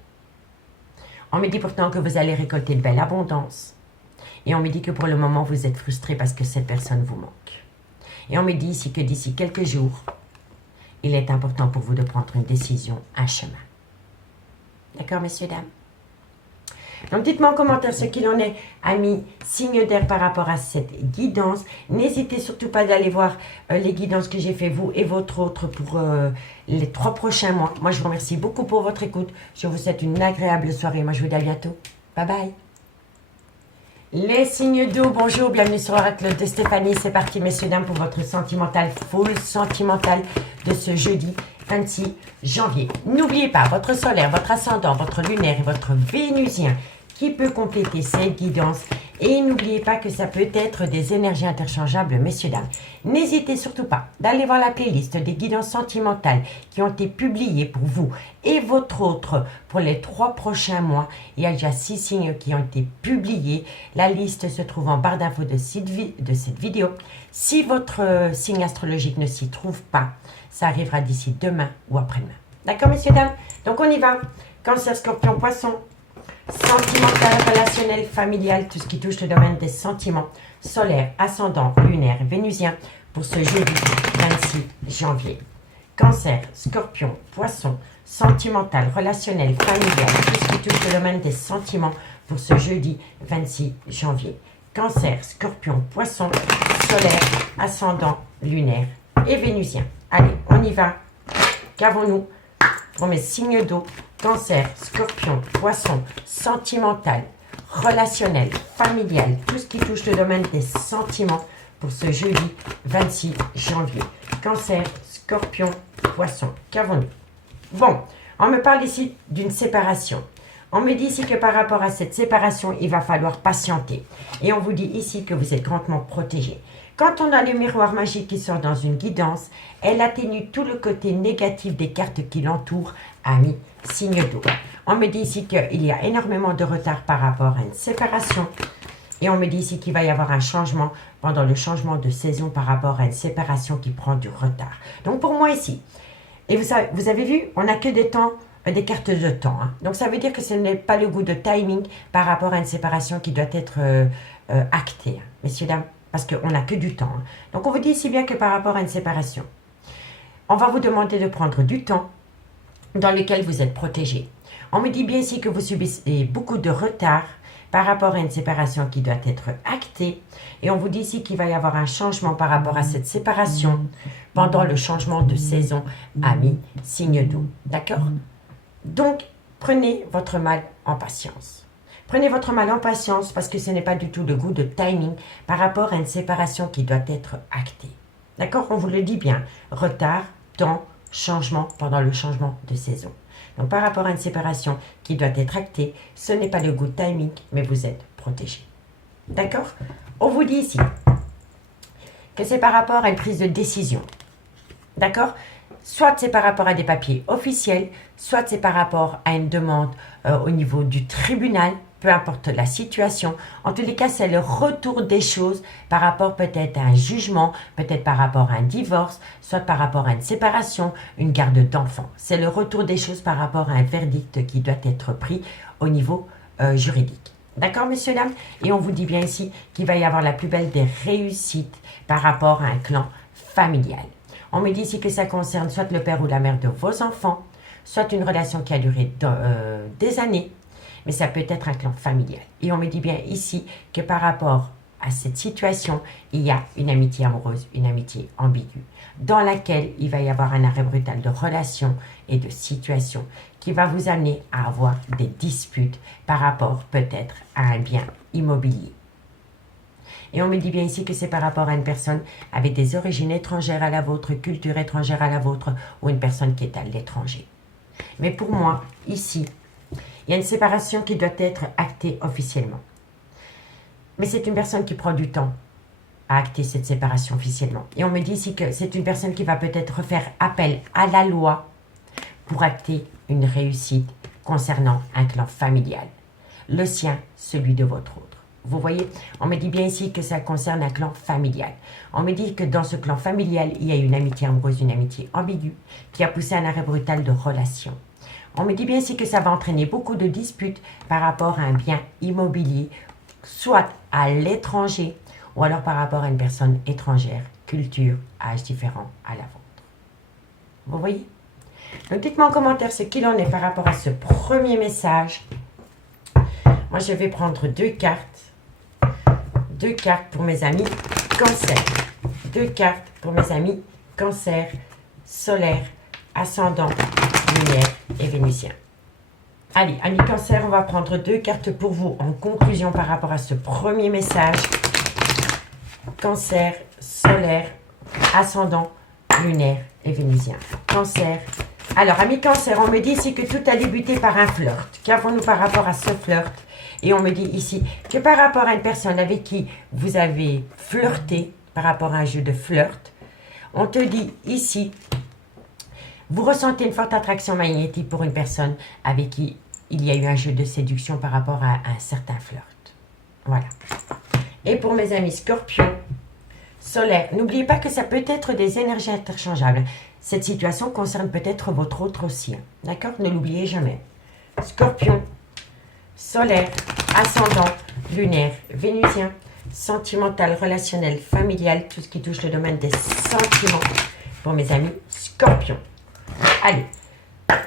On me dit pourtant que vous allez récolter de belle abondance. Et on me dit que pour le moment, vous êtes frustré parce que cette personne vous manque. Et on me dit ici que d'ici quelques jours, il est important pour vous de prendre une décision, un chemin. D'accord, messieurs, dames? Donc, dites-moi en commentaire ce qu'il en est, amis, signe d'air par rapport à cette guidance. N'hésitez surtout pas d'aller voir les guidances que j'ai fait, vous et votre autre, pour les 3 prochains mois. Moi, je vous remercie beaucoup pour votre écoute. Je vous souhaite une agréable soirée. Moi, je vous dis à bientôt. Bye bye. Les signes d'eau, bonjour, bienvenue sur l'oracle de Stéphanie. C'est parti, messieurs, dames, pour votre sentimental, full sentimental de ce jeudi 26 janvier. N'oubliez pas votre solaire, votre ascendant, votre lunaire et votre vénusien qui peut compléter cette guidance. Et n'oubliez pas que ça peut être des énergies interchangeables, messieurs, dames. N'hésitez surtout pas d'aller voir la playlist des guidances sentimentales qui ont été publiées pour vous et votre autre pour les 3 prochains mois. Il y a déjà 6 signes qui ont été publiés. La liste se trouve en barre d'infos de cette vidéo. Si votre signe astrologique ne s'y trouve pas, ça arrivera d'ici demain ou après-demain. D'accord, messieurs, dames? Donc, on y va. Cancer, Scorpion, Poisson. Sentimental, relationnel, familial, tout ce qui touche le domaine des sentiments. Solaire, ascendant, lunaire, vénusien pour ce jeudi 26 janvier. Cancer, Scorpion, Poisson. Sentimental, relationnel, familial, tout ce qui touche le domaine des sentiments pour ce jeudi 26 janvier. Cancer, Scorpion, Poisson, solaire, ascendant, lunaire et vénusien. Allez, on y va. Qu'avons-nous pour mes signes d'eau? Cancer, Scorpion, Poisson, sentimental, relationnel, familial, tout ce qui touche le domaine des sentiments pour ce jeudi 26 janvier. Cancer, Scorpion, poisson. Qu'avons-nous? Bon, on me parle ici d'une séparation. On me dit ici que par rapport à cette séparation, il va falloir patienter. Et on vous dit ici que vous êtes grandement protégé. Quand on a le miroir magique qui sort dans une guidance, elle atténue tout le côté négatif des cartes qui l'entourent, ami, signe d'eau. On me dit ici qu'il y a énormément de retard par rapport à une séparation. Et on me dit ici qu'il va y avoir un changement pendant le changement de saison par rapport à une séparation qui prend du retard. Donc pour moi ici, et vous avez vu, on n'a que des temps, des cartes de temps. Hein. Donc ça veut dire que ce n'est pas le goût de timing par rapport à une séparation qui doit être actée, hein, messieurs, dames, parce qu'on n'a que du temps. Hein. Donc on vous dit ici bien que par rapport à une séparation, on va vous demander de prendre du temps dans lequel vous êtes protégé. On me dit bien ici que vous subissez beaucoup de retard par rapport à une séparation qui doit être actée. Et on vous dit ici qu'il va y avoir un changement par rapport à cette séparation pendant le changement de saison, ami, signe d'eau. D'accord? Donc, prenez votre mal en patience. Prenez votre mal en patience parce que ce n'est pas du tout le goût de timing par rapport à une séparation qui doit être actée. D'accord? On vous le dit bien. Retard, temps, changement pendant le changement de saison. Donc, par rapport à une séparation qui doit être actée, ce n'est pas le good timing, mais vous êtes protégé. D'accord? On vous dit ici que c'est par rapport à une prise de décision. D'accord? Soit c'est par rapport à des papiers officiels, soit c'est par rapport à une demande au niveau du tribunal, peu importe la situation. En tous les cas, c'est le retour des choses par rapport peut-être à un jugement, peut-être par rapport à un divorce, soit par rapport à une séparation, une garde d'enfants. C'est le retour des choses par rapport à un verdict qui doit être pris au niveau juridique. D'accord, messieurs, dames? Et on vous dit bien ici qu'il va y avoir la plus belle des réussites par rapport à un clan familial. On me dit ici que ça concerne soit le père ou la mère de vos enfants, soit une relation qui a duré des années, mais ça peut être un clan familial. Et on me dit bien ici que par rapport à cette situation, il y a une amitié amoureuse, une amitié ambiguë, dans laquelle il va y avoir un arrêt brutal de relations et de situations qui va vous amener à avoir des disputes par rapport peut-être à un bien immobilier. Et on me dit bien ici que c'est par rapport à une personne avec des origines étrangères à la vôtre, culture étrangère à la vôtre, ou une personne qui est à l'étranger. Mais pour moi, ici, il y a une séparation qui doit être actée officiellement. Mais c'est une personne qui prend du temps à acter cette séparation officiellement. Et on me dit ici que c'est une personne qui va peut-être faire appel à la loi pour acter une réussite concernant un clan familial. Le sien, celui de votre autre. Vous voyez, on me dit bien ici que ça concerne un clan familial. On me dit que dans ce clan familial, il y a une amitié amoureuse, une amitié ambiguë qui a poussé un arrêt brutal de relation. On me dit bien ici que ça va entraîner beaucoup de disputes par rapport à un bien immobilier, soit à l'étranger ou alors par rapport à une personne étrangère, culture, âge différent à la vôtre. Vous voyez? Donc dites-moi en commentaire ce qu'il en est par rapport à ce premier message. Moi, je vais prendre deux cartes. Deux cartes pour mes amis Cancer. Deux cartes pour mes amis Cancer, solaire, ascendant, lunaire et vénusien. Allez, amis Cancer, on va prendre deux cartes pour vous en conclusion par rapport à ce premier message. Cancer, solaire, ascendant, lunaire et vénusien. Cancer. Alors, amis Cancer, on me dit ici que tout a débuté par un flirt. Qu'avons-nous par rapport à ce flirt? Et on me dit ici que par rapport à une personne avec qui vous avez flirté, par rapport à un jeu de flirt, on te dit ici, vous ressentez une forte attraction magnétique pour une personne avec qui il y a eu un jeu de séduction par rapport à un certain flirt. Voilà. Et pour mes amis Scorpions, solaire, n'oubliez pas que ça peut être des énergies interchangeables. Cette situation concerne peut-être votre autre aussi. Hein. D'accord? Ne l'oubliez jamais. Scorpion, solaire, ascendant, lunaire, vénusien, sentimental, relationnel, familial, tout ce qui touche le domaine des sentiments pour mes amis Scorpions. Allez,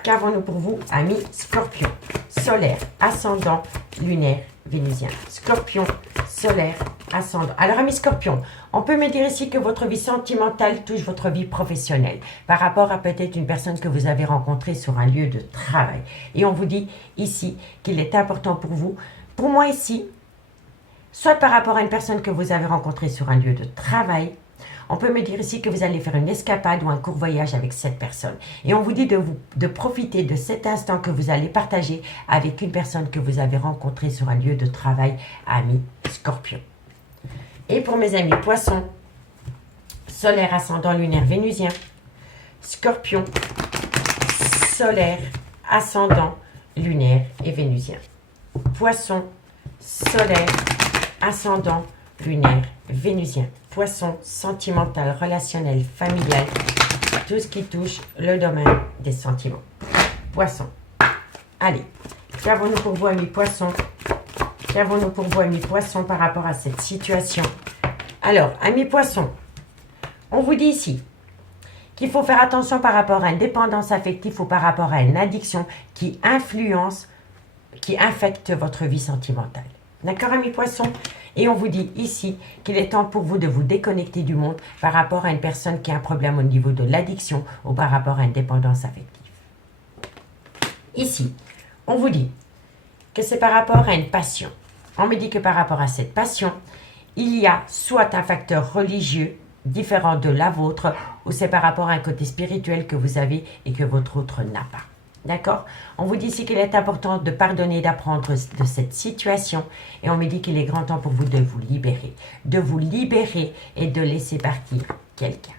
qu'avons-nous pour vous, amis Scorpions? Solaire, ascendant, lunaire, vénusien. Scorpion, solaire, ascendant. Alors, amis Scorpions, on peut me dire ici que votre vie sentimentale touche votre vie professionnelle par rapport à peut-être une personne que vous avez rencontrée sur un lieu de travail. Et on vous dit ici qu'il est important pour vous, pour moi ici, soit par rapport à une personne que vous avez rencontrée sur un lieu de travail, On peut me dire ici que vous allez faire une escapade ou un court voyage avec cette personne. Et on vous dit de profiter de cet instant que vous allez partager avec une personne que vous avez rencontrée sur un lieu de travail, amis Scorpion. Et pour mes amis Poissons, solaire, ascendant, lunaire, vénusien, Scorpion, solaire, ascendant, lunaire et vénusien. Poisson, solaire, ascendant, lunaire, vénusien. Poisson, sentimental, relationnel, familial, tout ce qui touche le domaine des sentiments. Poisson. Allez, qu'avons-nous pour vous, amis Poissons? Qu'avons-nous pour vous, amis Poissons, par rapport à cette situation? Alors, amis Poissons, on vous dit ici qu'il faut faire attention par rapport à une dépendance affective ou par rapport à une addiction qui influence, qui infecte votre vie sentimentale. D'accord, amis Poissons? Et on vous dit ici qu'il est temps pour vous de vous déconnecter du monde par rapport à une personne qui a un problème au niveau de l'addiction ou par rapport à une dépendance affective. Ici, on vous dit que c'est par rapport à une passion. On me dit que par rapport à cette passion, il y a soit un facteur religieux différent de la vôtre, ou c'est par rapport à un côté spirituel que vous avez et que votre autre n'a pas. D'accord? On vous dit ici qu'il est important de pardonner, d'apprendre de cette situation, et on me dit qu'il est grand temps pour vous de vous libérer et de laisser partir quelqu'un.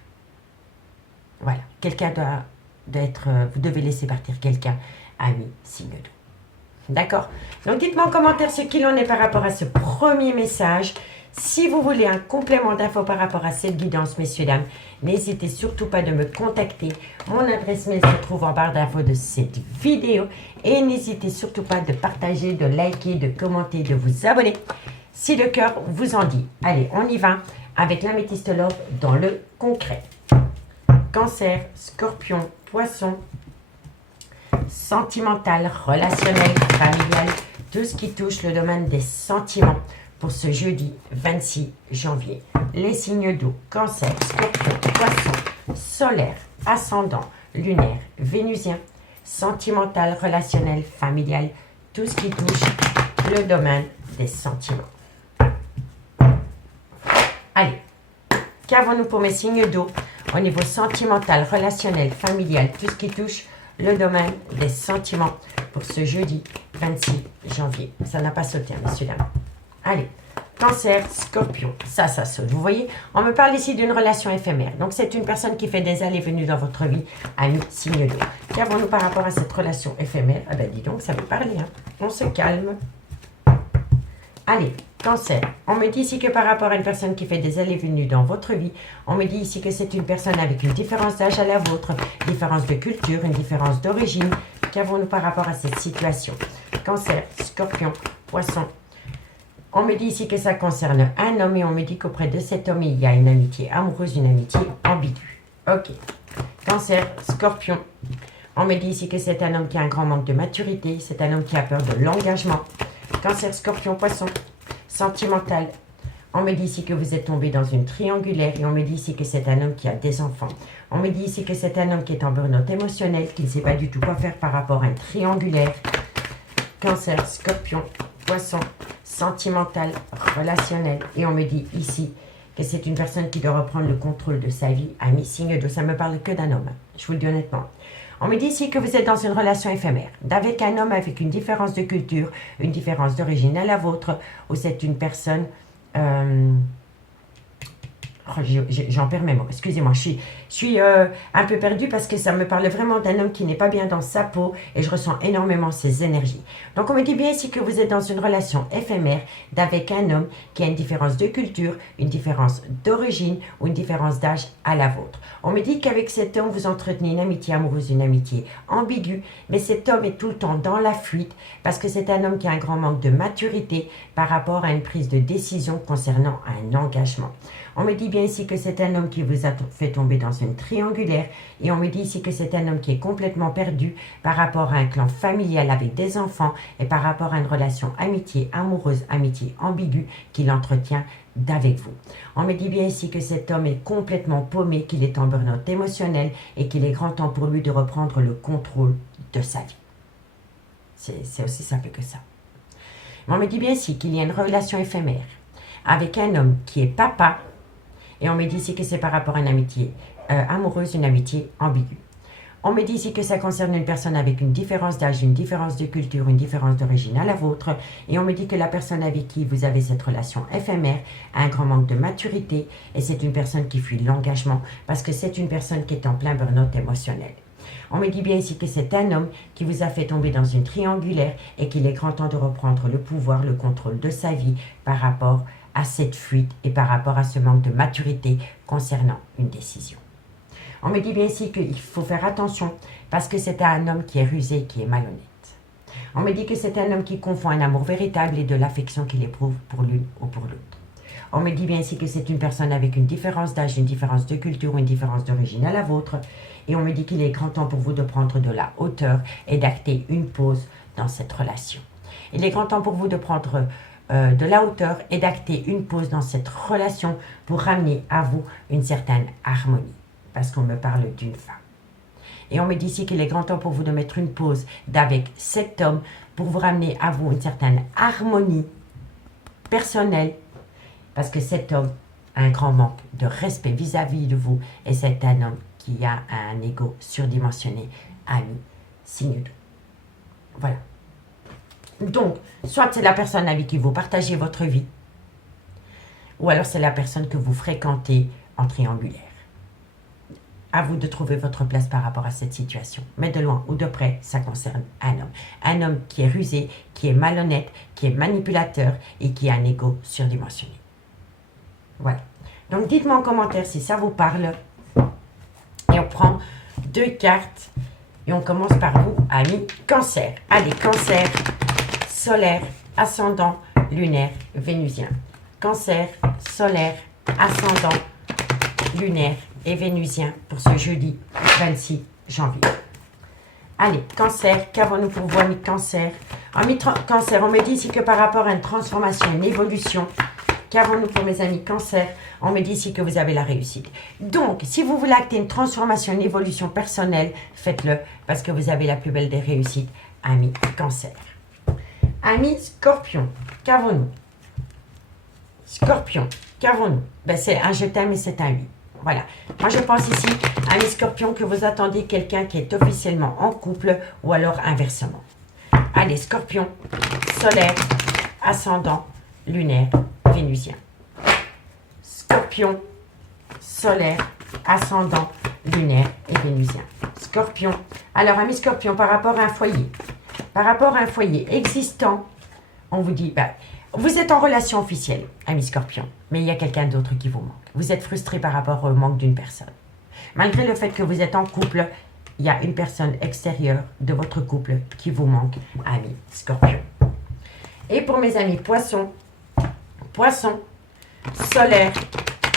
Voilà, quelqu'un doit être, vous devez laisser partir quelqu'un, ami, signe d'eau. D'accord? Donc dites-moi en commentaire ce qu'il en est par rapport à ce premier message. Si vous voulez un complément d'infos par rapport à cette guidance, messieurs, dames, n'hésitez surtout pas de me contacter. Mon adresse mail se trouve en barre d'infos de cette vidéo. Et n'hésitez surtout pas de partager, de liker, de commenter, de vous abonner si le cœur vous en dit. Allez, on y va avec l'améthyste love dans le concret. Cancer, Scorpion, Poisson, sentimental, relationnel, familial, tout ce qui touche le domaine des sentiments. Pour ce jeudi 26 janvier, les signes d'eau, Cancer, Scorpion, Poisson, solaire, ascendant, lunaire, vénusien, sentimental, relationnel, familial, tout ce qui touche le domaine des sentiments. Allez, qu'avons-nous pour mes signes d'eau au niveau sentimental, relationnel, familial, tout ce qui touche le domaine des sentiments pour ce jeudi 26 janvier. Ça n'a pas sauté, hein, messieurs, dames. Allez, Cancer, Scorpion, ça saute. Vous voyez, on me parle ici d'une relation éphémère. Donc, c'est une personne qui fait des allées-venues dans votre vie, ami, signe d'eau. Qu'avons-nous par rapport à cette relation éphémère? Ah ben, dis donc, ça veut parler, hein. On se calme. Allez, Cancer, on me dit ici que par rapport à une personne qui fait des allées-venues dans votre vie, on me dit ici que c'est une personne avec une différence d'âge à la vôtre, différence de culture, une différence d'origine. Qu'avons-nous par rapport à cette situation? Cancer, Scorpion, Poisson. On me dit ici que ça concerne un homme et on me dit qu'auprès de cet homme, il y a une amitié amoureuse, une amitié ambiguë. Ok. Cancer, Scorpion. On me dit ici que c'est un homme qui a un grand manque de maturité. C'est un homme qui a peur de l'engagement. Cancer, Scorpion, Poisson. Sentimental. On me dit ici que vous êtes tombé dans une triangulaire et on me dit ici que c'est un homme qui a des enfants. On me dit ici que c'est un homme qui est en burn-out émotionnel, qui ne sait pas du tout quoi faire par rapport à un triangulaire. Cancer, Scorpion, Poisson, sentimental, relationnel. Et on me dit ici que c'est une personne qui doit reprendre le contrôle de sa vie. Ami, signe d'eau, ça ne me parle que d'un homme. Je vous le dis honnêtement. On me dit ici que vous êtes dans une relation éphémère, avec un homme avec une différence de culture, une différence d'origine à la vôtre, ou c'est une personne... j'en perds mes mots, excusez-moi, je suis un peu perdue parce que ça me parle vraiment d'un homme qui n'est pas bien dans sa peau et je ressens énormément ses énergies. Donc on me dit bien ici que vous êtes dans une relation éphémère avec un homme qui a une différence de culture, une différence d'origine ou une différence d'âge à la vôtre. On me dit qu'avec cet homme vous entretenez une amitié amoureuse, une amitié ambiguë, mais cet homme est tout le temps dans la fuite parce que c'est un homme qui a un grand manque de maturité par rapport à une prise de décision concernant un engagement. On me dit bien ici que c'est un homme qui vous a fait tomber dans une triangulaire et on me dit ici que c'est un homme qui est complètement perdu par rapport à un clan familial avec des enfants et par rapport à une relation amitié amoureuse, amitié ambiguë qu'il entretient d'avec vous. On me dit bien ici que cet homme est complètement paumé, qu'il est en burn-out émotionnel et qu'il est grand temps pour lui de reprendre le contrôle de sa vie. C'est aussi simple que ça. Mais on me dit bien ici qu'il y a une relation éphémère avec un homme qui est papa. Et on me dit ici que c'est par rapport à une amitié amoureuse, une amitié ambiguë. On me dit ici que ça concerne une personne avec une différence d'âge, une différence de culture, une différence d'origine à la vôtre. Et on me dit que la personne avec qui vous avez cette relation éphémère a un grand manque de maturité. Et c'est une personne qui fuit l'engagement parce que c'est une personne qui est en plein burn-out émotionnel. On me dit bien ici que c'est un homme qui vous a fait tomber dans une triangulaire et qu'il est grand temps de reprendre le pouvoir, le contrôle de sa vie par rapport à cette fuite et par rapport à ce manque de maturité concernant une décision. On me dit bien ici qu'il faut faire attention parce que c'est un homme qui est rusé, qui est malhonnête. On me dit que c'est un homme qui confond un amour véritable et de l'affection qu'il éprouve pour l'une ou pour l'autre. On me dit bien ici que c'est une personne avec une différence d'âge, une différence de culture, une différence d'origine à la vôtre. Et on me dit qu'il est grand temps pour vous de prendre de la hauteur et d'acter une pause dans cette relation. Il est grand temps pour vous de prendre de la hauteur et d'acter une pause dans cette relation pour ramener à vous une certaine harmonie. Parce qu'on me parle d'une femme. Et on me dit ici qu'il est grand temps pour vous de mettre une pause d'avec cet homme pour vous ramener à vous une certaine harmonie personnelle. Parce que cet homme a un grand manque de respect vis-à-vis de vous et c'est un homme qui a un ego surdimensionné, ami, signe d'eau. Voilà. Donc, soit c'est la personne avec qui vous partagez votre vie, ou alors c'est la personne que vous fréquentez en triangulaire. À vous de trouver votre place par rapport à cette situation. Mais de loin ou de près, ça concerne un homme. Un homme qui est rusé, qui est malhonnête, qui est manipulateur et qui a un ego surdimensionné. Voilà. Donc, dites-moi en commentaire si ça vous parle. Et on prend 2 cartes et on commence par vous, amis Cancer. Allez, Cancer, solaire, ascendant, lunaire, vénusien. Cancer, solaire, ascendant, lunaire et vénusien pour ce jeudi 26 janvier. Allez, Cancer, qu'avons-nous pour vous, amis Cancer? Amis Cancer, on me dit ici que par rapport à une transformation, une évolution, qu'avons-nous pour mes amis Cancer? On me dit ici que vous avez la réussite. Donc, si vous voulez acter une transformation, une évolution personnelle, faites-le parce que vous avez la plus belle des réussites, amis Cancer. Amis Scorpion, qu'avons-nous? Scorpion, qu'avons-nous? Ben, c'est un je t'aime et c'est un oui. Voilà. Moi, je pense ici, amis Scorpion, que vous attendez quelqu'un qui est officiellement en couple ou alors inversement. Allez, Scorpion, solaire, ascendant, lunaire, vénusien. Scorpion, solaire, ascendant, lunaire et vénusien. Scorpion. Alors, amis Scorpion, par rapport à un foyer existant, on vous dit, ben, vous êtes en relation officielle, amis Scorpion, mais il y a quelqu'un d'autre qui vous manque. Vous êtes frustré par rapport au manque d'une personne. Malgré le fait que vous êtes en couple, il y a une personne extérieure de votre couple qui vous manque, amis Scorpion. Et pour mes amis Poissons, Poisson, solaire,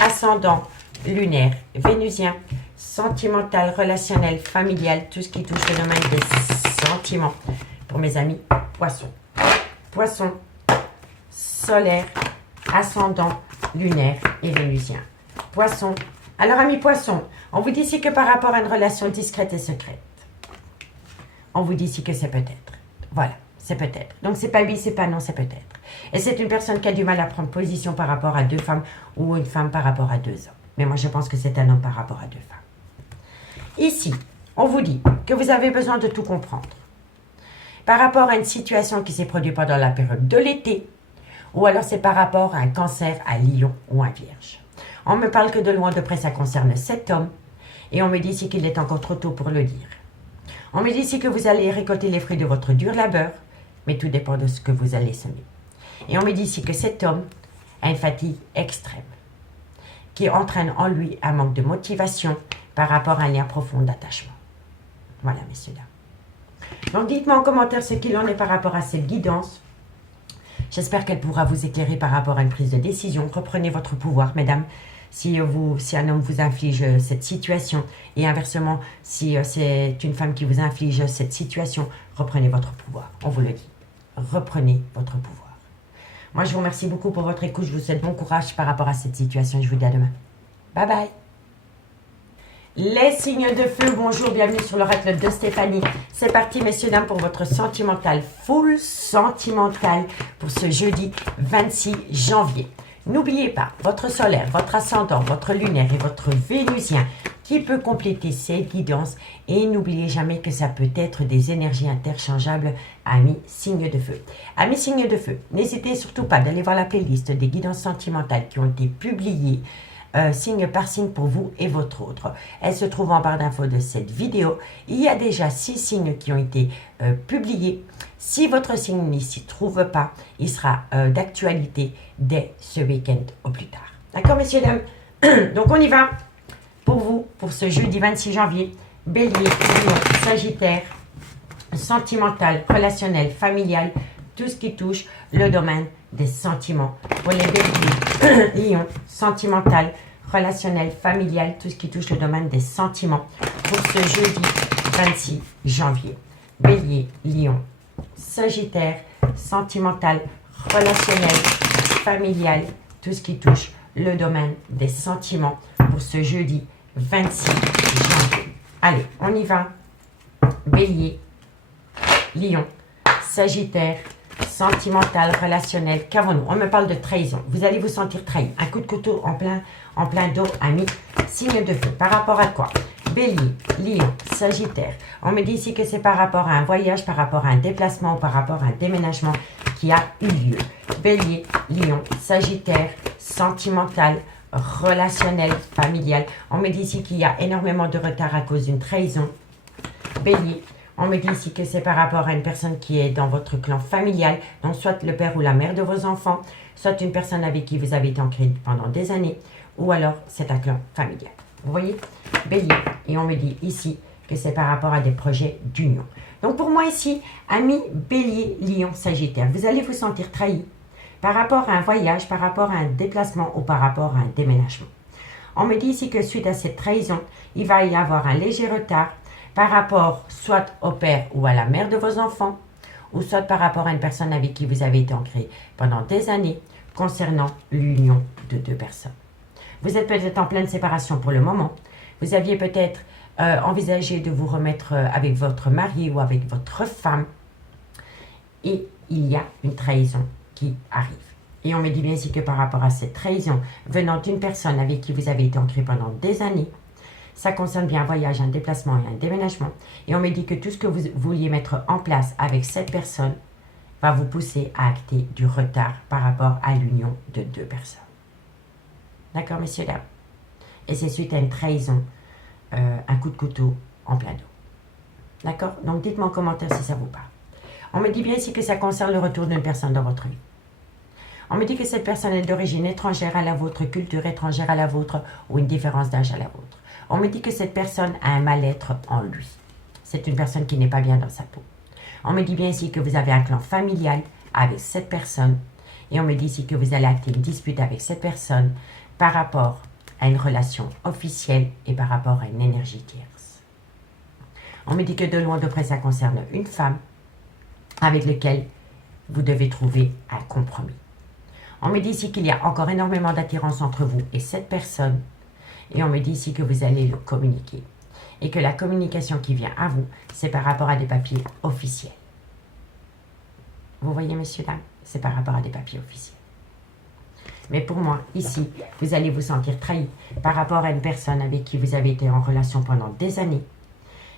ascendant, lunaire, vénusien, sentimental, relationnel, familial, tout ce qui touche le domaine des sentiments. Pour mes amis Poissons. Poisson, solaire, ascendant, lunaire et vénusien. Poisson. Alors, amis Poissons, on vous dit ici que par rapport à une relation discrète et secrète, on vous dit ici que c'est peut-être. Voilà, c'est peut-être. Donc, c'est pas oui, c'est pas non, c'est peut-être. Et c'est une personne qui a du mal à prendre position par rapport à 2 femmes ou une femme par rapport à 2 hommes. Mais moi, je pense que c'est un homme par rapport à 2 femmes. Ici, on vous dit que vous avez besoin de tout comprendre. Par rapport à une situation qui s'est produite pendant la période de l'été, ou alors c'est par rapport à un Cancer, à Lion ou un Vierge. On me parle que de loin de près, ça concerne cet homme. Et on me dit ici qu'il est encore trop tôt pour le dire. On me dit ici que vous allez récolter les fruits de votre dur labeur, mais tout dépend de ce que vous allez semer. Et on me dit ici que cet homme a une fatigue extrême, qui entraîne en lui un manque de motivation par rapport à un lien profond d'attachement. Voilà, messieurs, dames. Donc, dites-moi en commentaire ce qu'il en est par rapport à cette guidance. J'espère qu'elle pourra vous éclairer par rapport à une prise de décision. Reprenez votre pouvoir, mesdames. Si un homme vous inflige cette situation et inversement, si c'est une femme qui vous inflige cette situation, reprenez votre pouvoir. On vous le dit. Reprenez votre pouvoir. Moi, je vous remercie beaucoup pour votre écoute. Je vous souhaite bon courage par rapport à cette situation. Je vous dis à demain. Bye bye. Les signes de feu, bonjour, bienvenue sur l'oracle de Stéphanie. C'est parti, messieurs, dames, pour votre sentimental, full sentimental, pour ce jeudi 26 janvier. N'oubliez pas, votre solaire, votre ascendant, votre lunaire et votre vénusien qui peut compléter cette guidance. Et n'oubliez jamais que ça peut être des énergies interchangeables, amis signes de feu. Amis signes de feu, n'hésitez surtout pas d'aller voir la playlist des guidances sentimentales qui ont été publiées signe par signe pour vous et votre autre. Elle se trouve en barre d'infos de cette vidéo. Il y a déjà 6 signes qui ont été publiés. Si votre signe n'y s'y trouve pas, il sera d'actualité dès ce week-end au plus tard. D'accord, messieurs, dames? Donc, on y va pour vous, pour ce jeudi 26 janvier. Bélier, Lion, Sagittaire, sentimental, relationnel, familial, tout ce qui touche le domaine des sentiments. Pour les béliers, Lion, sentimental, relationnel, familial, tout ce qui touche le domaine des sentiments. Pour ce jeudi 26 janvier. Bélier, Lion, Sagittaire, sentimental, relationnel, familial, tout ce qui touche le domaine des sentiments. Pour ce jeudi 26 janvier. Allez, on y va. Bélier, Lion, Sagittaire, sentimental, relationnel, qu'avons-nous? On me parle de trahison. Vous allez vous sentir trahi. Un coup de couteau en plein dos, ami. Signe de feu. Par rapport à quoi? Bélier, Lion, Sagittaire. On me dit ici que c'est par rapport à un voyage, par rapport à un déplacement ou par rapport à un déménagement qui a eu lieu. Bélier, Lion, Sagittaire, sentimental, relationnel, familial. On me dit ici qu'il y a énormément de retard à cause d'une trahison. Bélier, on me dit ici que c'est par rapport à une personne qui est dans votre clan familial, donc soit le père ou la mère de vos enfants, soit une personne avec qui vous avez été ancré pendant des années, ou alors c'est un clan familial. Vous voyez? Bélier, et on me dit ici que c'est par rapport à des projets d'union. Donc pour moi ici, amis Bélier, Lion, Sagittaire, vous allez vous sentir trahi par rapport à un voyage, par rapport à un déplacement ou par rapport à un déménagement. On me dit ici que suite à cette trahison, il va y avoir un léger retard par rapport soit au père ou à la mère de vos enfants, ou soit par rapport à une personne avec qui vous avez été ancré pendant des années concernant l'union de deux personnes. Vous êtes peut-être en pleine séparation pour le moment. Vous aviez peut-être envisagé de vous remettre avec votre mari ou avec votre femme. Et il y a une trahison qui arrive. Et on me dit bien ici que par rapport à cette trahison venant d'une personne avec qui vous avez été ancré pendant des années, ça concerne bien un voyage, un déplacement et un déménagement. Et on me dit que tout ce que vous vouliez mettre en place avec cette personne va vous pousser à acter du retard par rapport à l'union de deux personnes. D'accord, messieurs, dames? Et c'est suite à une trahison, un coup de couteau en plein dos. D'accord? Donc, dites-moi en commentaire si ça vous parle. On me dit bien ici que ça concerne le retour d'une personne dans votre vie. On me dit que cette personne est d'origine étrangère à la vôtre, culture étrangère à la vôtre ou une différence d'âge à la vôtre. On me dit que cette personne a un mal-être en lui. C'est une personne qui n'est pas bien dans sa peau. On me dit bien ici que vous avez un clan familial avec cette personne. Et on me dit ici que vous allez acter une dispute avec cette personne par rapport à une relation officielle et par rapport à une énergie tierce. On me dit que de loin de près, ça concerne une femme avec laquelle vous devez trouver un compromis. On me dit ici qu'il y a encore énormément d'attirance entre vous et cette personne. Et on me dit ici que vous allez le communiquer. Et que la communication qui vient à vous, c'est par rapport à des papiers officiels. Vous voyez, messieurs, dames, c'est par rapport à des papiers officiels. Mais pour moi, ici, vous allez vous sentir trahi par rapport à une personne avec qui vous avez été en relation pendant des années.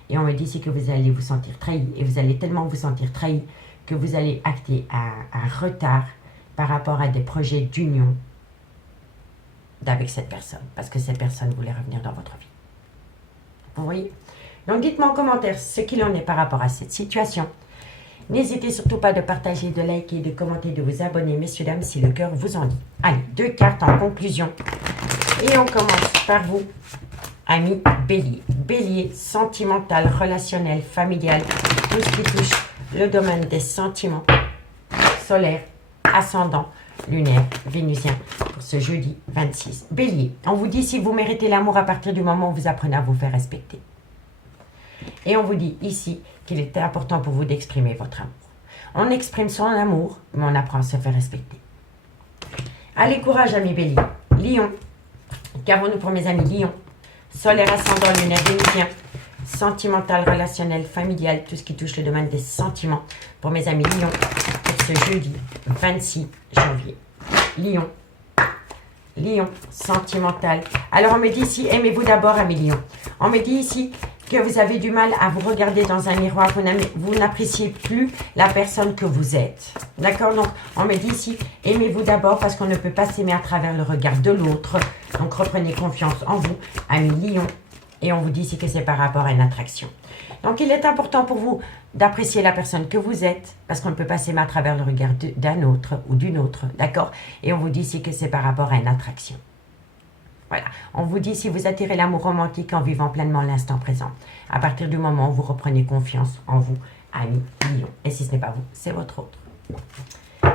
Et on me dit ici que vous allez vous sentir trahi. Et vous allez tellement vous sentir trahi que vous allez acter un retard par rapport à des projets d'union avec cette personne. Parce que cette personne voulait revenir dans votre vie. Vous voyez? Donc dites-moi en commentaire ce qu'il en est par rapport à cette situation. N'hésitez surtout pas de partager, de liker, de commenter, de vous abonner, messieurs, dames, si le cœur vous en dit. Allez, 2 cartes en conclusion. Et on commence par vous, amis Bélier. Bélier, sentimental, relationnel, familial, tout ce qui touche le domaine des sentiments, solaire, ascendant, lunaire, vénusien, pour ce jeudi 26. Bélier, on vous dit si vous méritez l'amour à partir du moment où vous apprenez à vous faire respecter. Et on vous dit ici qu'il est important pour vous d'exprimer votre amour. On exprime son amour, mais on apprend à se faire respecter. Allez, courage, amis Bélier. Lion, qu'avons-nous pour mes amis Lion? Solaire, ascendant, lunaire, vénusien, sentimental, relationnel, familial, tout ce qui touche le domaine des sentiments. Pour mes amis Lion, pour ce jeudi 26 janvier. Lion, Lion, sentimental. Alors, on me dit ici, aimez-vous d'abord, amis Lion. On me dit ici que vous avez du mal à vous regarder dans un miroir. Vous n'appréciez plus la personne que vous êtes. D'accord? Donc, on me dit ici, aimez-vous d'abord parce qu'on ne peut pas s'aimer à travers le regard de l'autre. Donc, reprenez confiance en vous, amis Lion. Et on vous dit ici que c'est par rapport à une attraction. Donc, il est important pour vous d'apprécier la personne que vous êtes, parce qu'on ne peut pas s'aimer à travers le regard d'un autre ou d'une autre, d'accord? Et on vous dit ici que c'est par rapport à une attraction. Voilà, on vous dit si vous attirez l'amour romantique en vivant pleinement l'instant présent. À partir du moment où vous reprenez confiance en vous, amis Lion. Et si ce n'est pas vous, c'est votre autre.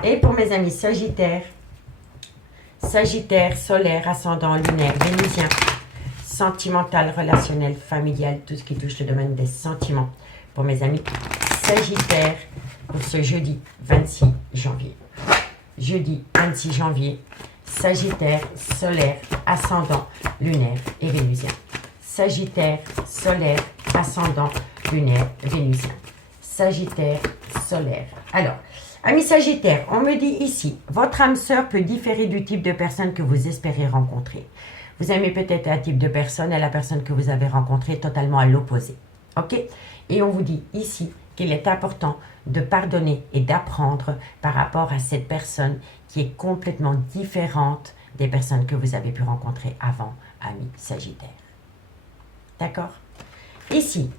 Et pour mes amis Sagittaires, Sagittaire, solaire, ascendant, lunaire, vénusien, sentimental, relationnel, familial, tout ce qui touche le domaine des sentiments. Pour mes amis Sagittaires, pour ce jeudi 26 janvier. Jeudi 26 janvier, Sagittaire, solaire, ascendant, lunaire et vénusien. Sagittaire, solaire, ascendant, lunaire, vénusien. Sagittaire, solaire. Alors, amis Sagittaire, on me dit ici, votre âme sœur peut différer du type de personne que vous espérez rencontrer. Vous aimez peut-être un type de personne et la personne que vous avez rencontrée est totalement à l'opposé. OK? Et on vous dit ici qu'il est important de pardonner et d'apprendre par rapport à cette personne qui est complètement différente des personnes que vous avez pu rencontrer avant, amis Sagittaire. D'accord? Ici,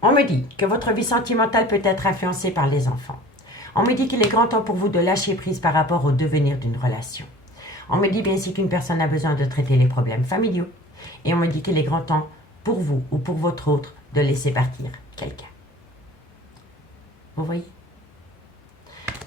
on me dit que votre vie sentimentale peut être influencée par les enfants. On me dit qu'il est grand temps pour vous de lâcher prise par rapport au devenir d'une relation. On me dit bien ici qu'une personne a besoin de traiter les problèmes familiaux. Et on me dit qu'il est grand temps pour vous ou pour votre autre de laisser partir quelqu'un. Vous voyez?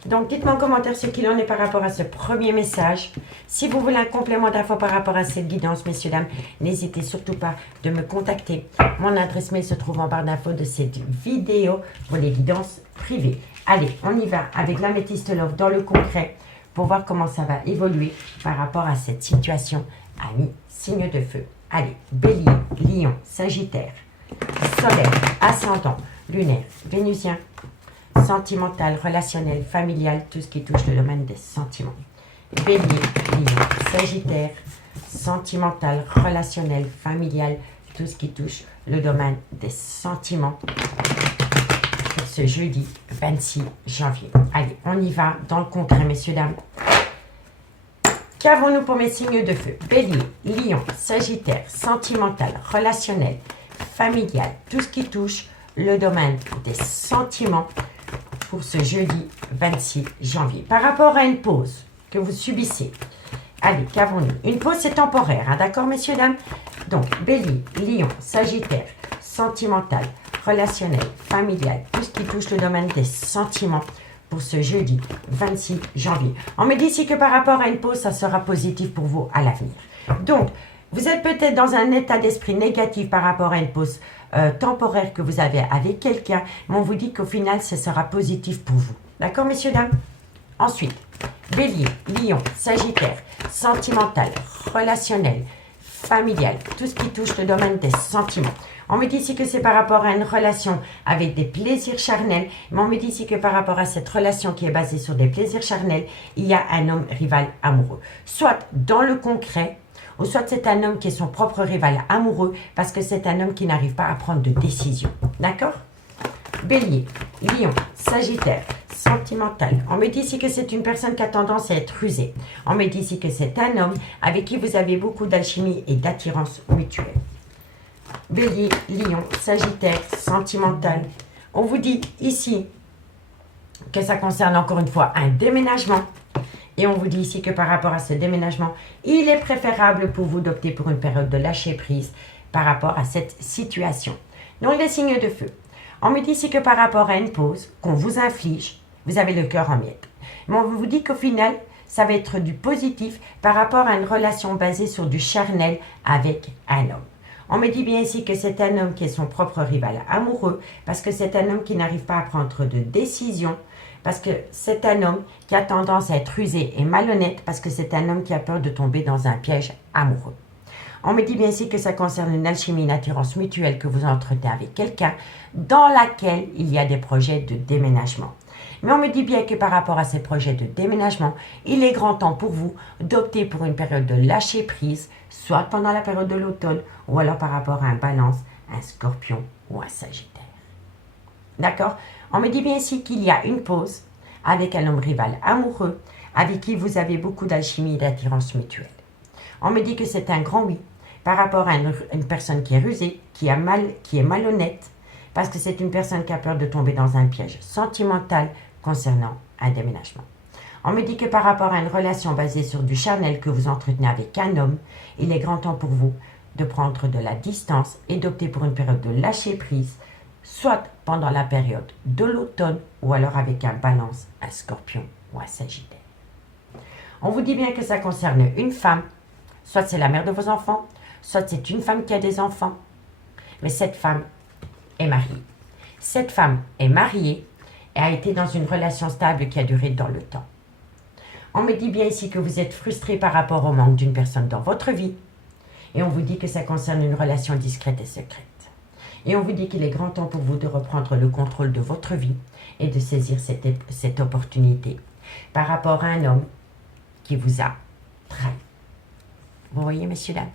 Donc, dites-moi en commentaire ce qu'il en est par rapport à ce premier message. Si vous voulez un complément d'infos par rapport à cette guidance, messieurs, dames, n'hésitez surtout pas de me contacter. Mon adresse mail se trouve en barre d'infos de cette vidéo pour les guidances privées. Allez, on y va avec l'améthyste love dans le concret pour voir comment ça va évoluer par rapport à cette situation, amis, signe de feu. Allez, Bélier, Lion, Sagittaire, solaire, ascendant, lunaire, vénusien, sentimental, relationnel, familial, tout ce qui touche le domaine des sentiments. Bélier, Lion, Sagittaire, sentimental, relationnel, familial, tout ce qui touche le domaine des sentiments. Pour ce jeudi 26 janvier. Allez, on y va dans le concret, messieurs, dames. Qu'avons-nous pour mes signes de feu? Bélier, Lion, Sagittaire, sentimental, relationnel, familial, tout ce qui touche le domaine des sentiments pour ce jeudi 26 janvier. Par rapport à une pause que vous subissez, allez, qu'avons-nous? Une pause, c'est temporaire, hein, d'accord, messieurs, dames? Donc, Bélier, Lion, Sagittaire, sentimental, relationnel, familial, tout ce qui touche le domaine des sentiments pour ce jeudi 26 janvier. On me dit ici que par rapport à une pause, ça sera positif pour vous à l'avenir. Donc, vous êtes peut-être dans un état d'esprit négatif par rapport à une pause temporaire que vous avez avec quelqu'un, mais on vous dit qu'au final, ce sera positif pour vous. D'accord, messieurs, dames? Ensuite, Bélier, Lion, Sagittaire, sentimental, relationnel, familial, tout ce qui touche le domaine des sentiments. On me dit ici que c'est par rapport à une relation avec des plaisirs charnels, mais on me dit ici que par rapport à cette relation qui est basée sur des plaisirs charnels, il y a un homme rival amoureux. Soit dans le concret, ou soit c'est un homme qui est son propre rival amoureux, parce que c'est un homme qui n'arrive pas à prendre de décision. D'accord? Bélier, Lion, Sagittaire, sentimental. On me dit ici que c'est une personne qui a tendance à être rusée. On me dit ici que c'est un homme avec qui vous avez beaucoup d'alchimie et d'attirance mutuelle. Bélier, Lion, Sagittaire, sentimental. On vous dit ici que ça concerne encore une fois un déménagement. Et on vous dit ici que par rapport à ce déménagement, il est préférable pour vous d'opter pour une période de lâcher prise par rapport à cette situation. Donc les signes de feu. On me dit ici que par rapport à une pause qu'on vous inflige, vous avez le cœur en miettes. Mais on vous dit qu'au final, ça va être du positif par rapport à une relation basée sur du charnel avec un homme. On me dit bien ici que c'est un homme qui est son propre rival amoureux, parce que c'est un homme qui n'arrive pas à prendre de décision, parce que c'est un homme qui a tendance à être rusé et malhonnête, parce que c'est un homme qui a peur de tomber dans un piège amoureux. On me dit bien ici que ça concerne une alchimie, une attirance mutuelle que vous entretenez avec quelqu'un, dans laquelle il y a des projets de déménagement. Mais on me dit bien que par rapport à ces projets de déménagement, il est grand temps pour vous d'opter pour une période de lâcher prise, soit pendant la période de l'automne, ou alors par rapport à un balance, un scorpion ou un sagittaire. D'accord? On me dit bien ici qu'il y a une pause avec un homme rival amoureux, avec qui vous avez beaucoup d'alchimie et d'attirance mutuelle. On me dit que c'est un grand oui par rapport à une personne qui est rusée, qui est malhonnête, parce que c'est une personne qui a peur de tomber dans un piège sentimental concernant un déménagement. On me dit que par rapport à une relation basée sur du charnel que vous entretenez avec un homme, il est grand temps pour vous de prendre de la distance et d'opter pour une période de lâcher prise, soit pendant la période de l'automne ou alors avec un balance, un scorpion ou un sagittaire. On vous dit bien que ça concerne une femme, soit c'est la mère de vos enfants, soit c'est une femme qui a des enfants, mais cette femme est mariée. Cette femme est mariée et a été dans une relation stable qui a duré dans le temps. On me dit bien ici que vous êtes frustré par rapport au manque d'une personne dans votre vie et on vous dit que ça concerne une relation discrète et secrète. Et on vous dit qu'il est grand temps pour vous de reprendre le contrôle de votre vie et de saisir cette opportunité par rapport à un homme qui vous a trahi. Vous voyez, messieurs, dames?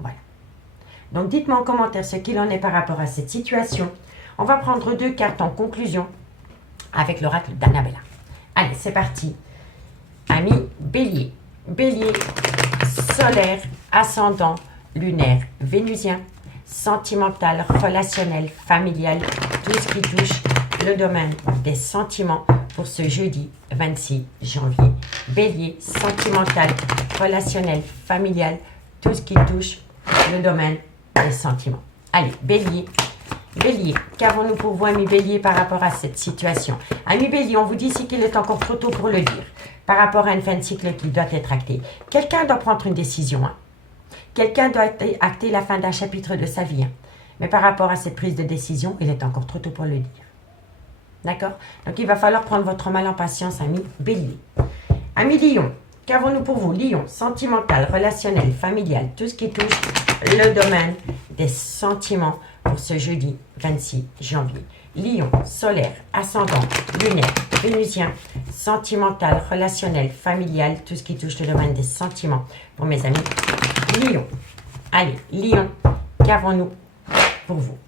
Voilà. Donc, dites-moi en commentaire ce qu'il en est par rapport à cette situation. On va prendre 2 cartes en conclusion avec l'oracle d'Annabella. Allez, c'est parti. Amis Bélier. Bélier, solaire, ascendant, lunaire, vénusien, sentimental, relationnel, familial, tout ce qui touche le domaine des sentiments pour ce jeudi 26 janvier. Bélier, sentimental, relationnel, familial, tout ce qui touche le domaine des sentiments. Allez, Bélier. Bélier, qu'avons-nous pour vous, amis Bélier, par rapport à cette situation? Amis Bélier, on vous dit ici qu'il est encore trop tôt pour le dire, par rapport à une fin de cycle qui doit être actée. Quelqu'un doit prendre une décision. Quelqu'un doit acter la fin d'un chapitre de sa vie. Mais par rapport à cette prise de décision, il est encore trop tôt pour le dire. D'accord? Donc, il va falloir prendre votre mal en patience, amis Bélier. Amis Lion, qu'avons-nous pour vous? Lion, sentimental, relationnel, familial, tout ce qui touche le domaine des sentiments pour ce jeudi 26 janvier. Lion, solaire, ascendant, lunaire, vénusien, sentimental, relationnel, familial, tout ce qui touche le domaine des sentiments pour mes amis Lion. Allez, Lion, qu'avons-nous pour vous?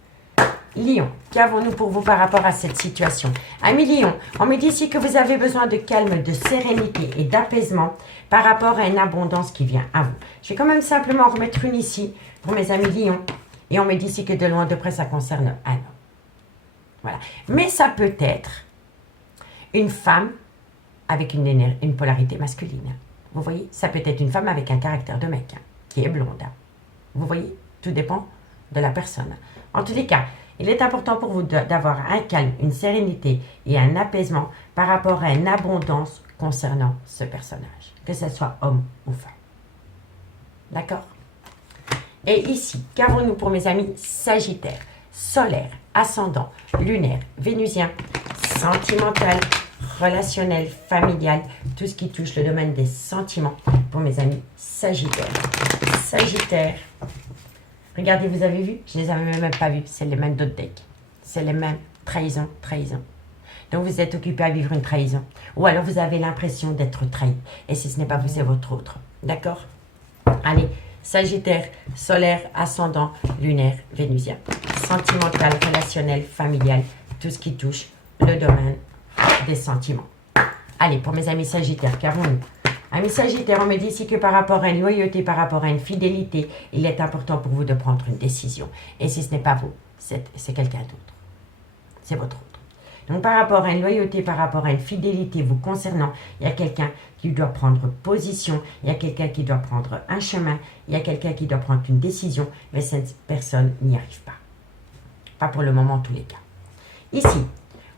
Lion, qu'avons-nous pour vous par rapport à cette situation? Amis Lion, on me dit ici que vous avez besoin de calme, de sérénité et d'apaisement par rapport à une abondance qui vient à vous. Je vais quand même simplement remettre une ici pour mes amis Lion. Et on me dit ici que de loin de près, ça concerne un homme. Voilà. Mais ça peut être une femme avec une polarité masculine. Vous voyez? Ça peut être une femme avec un caractère de mec, qui est blonde. Vous voyez? Tout dépend de la personne. En tous les cas, il est important pour vous d'avoir un calme, une sérénité et un apaisement par rapport à une abondance concernant ce personnage, que ce soit homme ou femme. D'accord? Et ici, qu'avons-nous pour mes amis Sagittaire, solaire, ascendant, lunaire, vénusien, sentimental, relationnel, familial, tout ce qui touche le domaine des sentiments pour mes amis Sagittaire. Sagittaire, regardez, vous avez vu? Je les avais même pas vus, c'est les mêmes d'autres decks. C'est les mêmes, trahison, trahison. Donc vous êtes occupé à vivre une trahison. Ou alors vous avez l'impression d'être trahi. Et si ce n'est pas vous, c'est votre autre. D'accord? Allez. Sagittaire, solaire, ascendant, lunaire, vénusien, sentimental, relationnel, familial, tout ce qui touche le domaine des sentiments. Allez, pour mes amis Sagittaires, qu'avons-nous? Amis Sagittaires, on me dit ici que par rapport à une loyauté, par rapport à une fidélité, il est important pour vous de prendre une décision. Et si ce n'est pas vous, c'est quelqu'un d'autre. C'est votre autre. Donc, par rapport à une loyauté, par rapport à une fidélité vous concernant, il y a quelqu'un qui doit prendre position, il y a quelqu'un qui doit prendre un chemin, il y a quelqu'un qui doit prendre une décision, mais cette personne n'y arrive pas. Pas pour le moment, en tous les cas. Ici,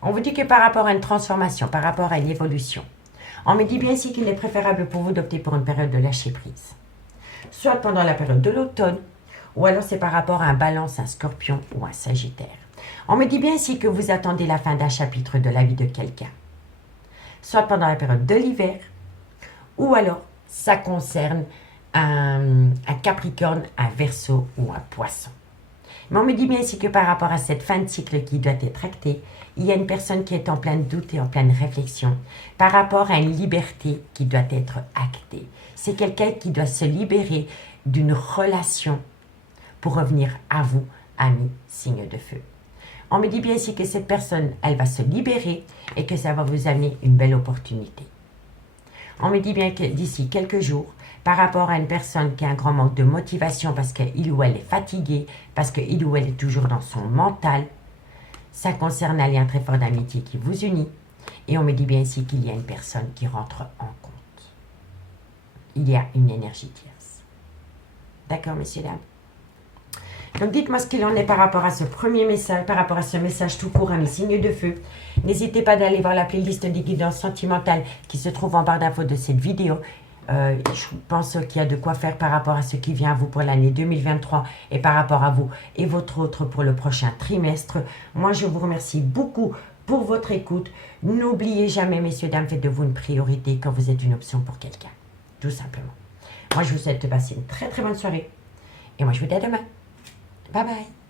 on vous dit que par rapport à une transformation, par rapport à une évolution, on me dit bien ici qu'il est préférable pour vous d'opter pour une période de lâcher prise. Soit pendant la période de l'automne, ou alors c'est par rapport à un balance, un scorpion ou un sagittaire. On me dit bien ici que vous attendez la fin d'un chapitre de la vie de quelqu'un. Soit pendant la période de l'hiver, ou alors ça concerne un Capricorne, un Verseau ou un Poisson. Mais on me dit bien ici que par rapport à cette fin de cycle qui doit être actée, il y a une personne qui est en plein doute et en pleine réflexion par rapport à une liberté qui doit être actée. C'est quelqu'un qui doit se libérer d'une relation pour revenir à vous, amis, signe de feu. On me dit bien ici que cette personne, elle va se libérer et que ça va vous amener une belle opportunité. On me dit bien que d'ici quelques jours, par rapport à une personne qui a un grand manque de motivation parce qu'il ou elle est fatigué, parce qu'il ou elle est toujours dans son mental, ça concerne un lien très fort d'amitié qui vous unit. Et on me dit bien ici qu'il y a une personne qui rentre en compte. Il y a une énergie tierce. D'accord, messieurs, dames? Donc dites-moi ce qu'il en est par rapport à ce premier message, par rapport à ce message tout court à mes signes de feu. N'hésitez pas d'aller voir la playlist des guidances sentimentales qui se trouve en barre d'infos de cette vidéo. Je pense qu'il y a de quoi faire par rapport à ce qui vient à vous pour l'année 2023 et par rapport à vous et votre autre pour le prochain trimestre. Moi, je vous remercie beaucoup pour votre écoute. N'oubliez jamais, messieurs, dames, faites de vous une priorité quand vous êtes une option pour quelqu'un. Tout simplement. Moi, je vous souhaite de passer une très très bonne soirée. Et moi, je vous dis à demain. Bye bye.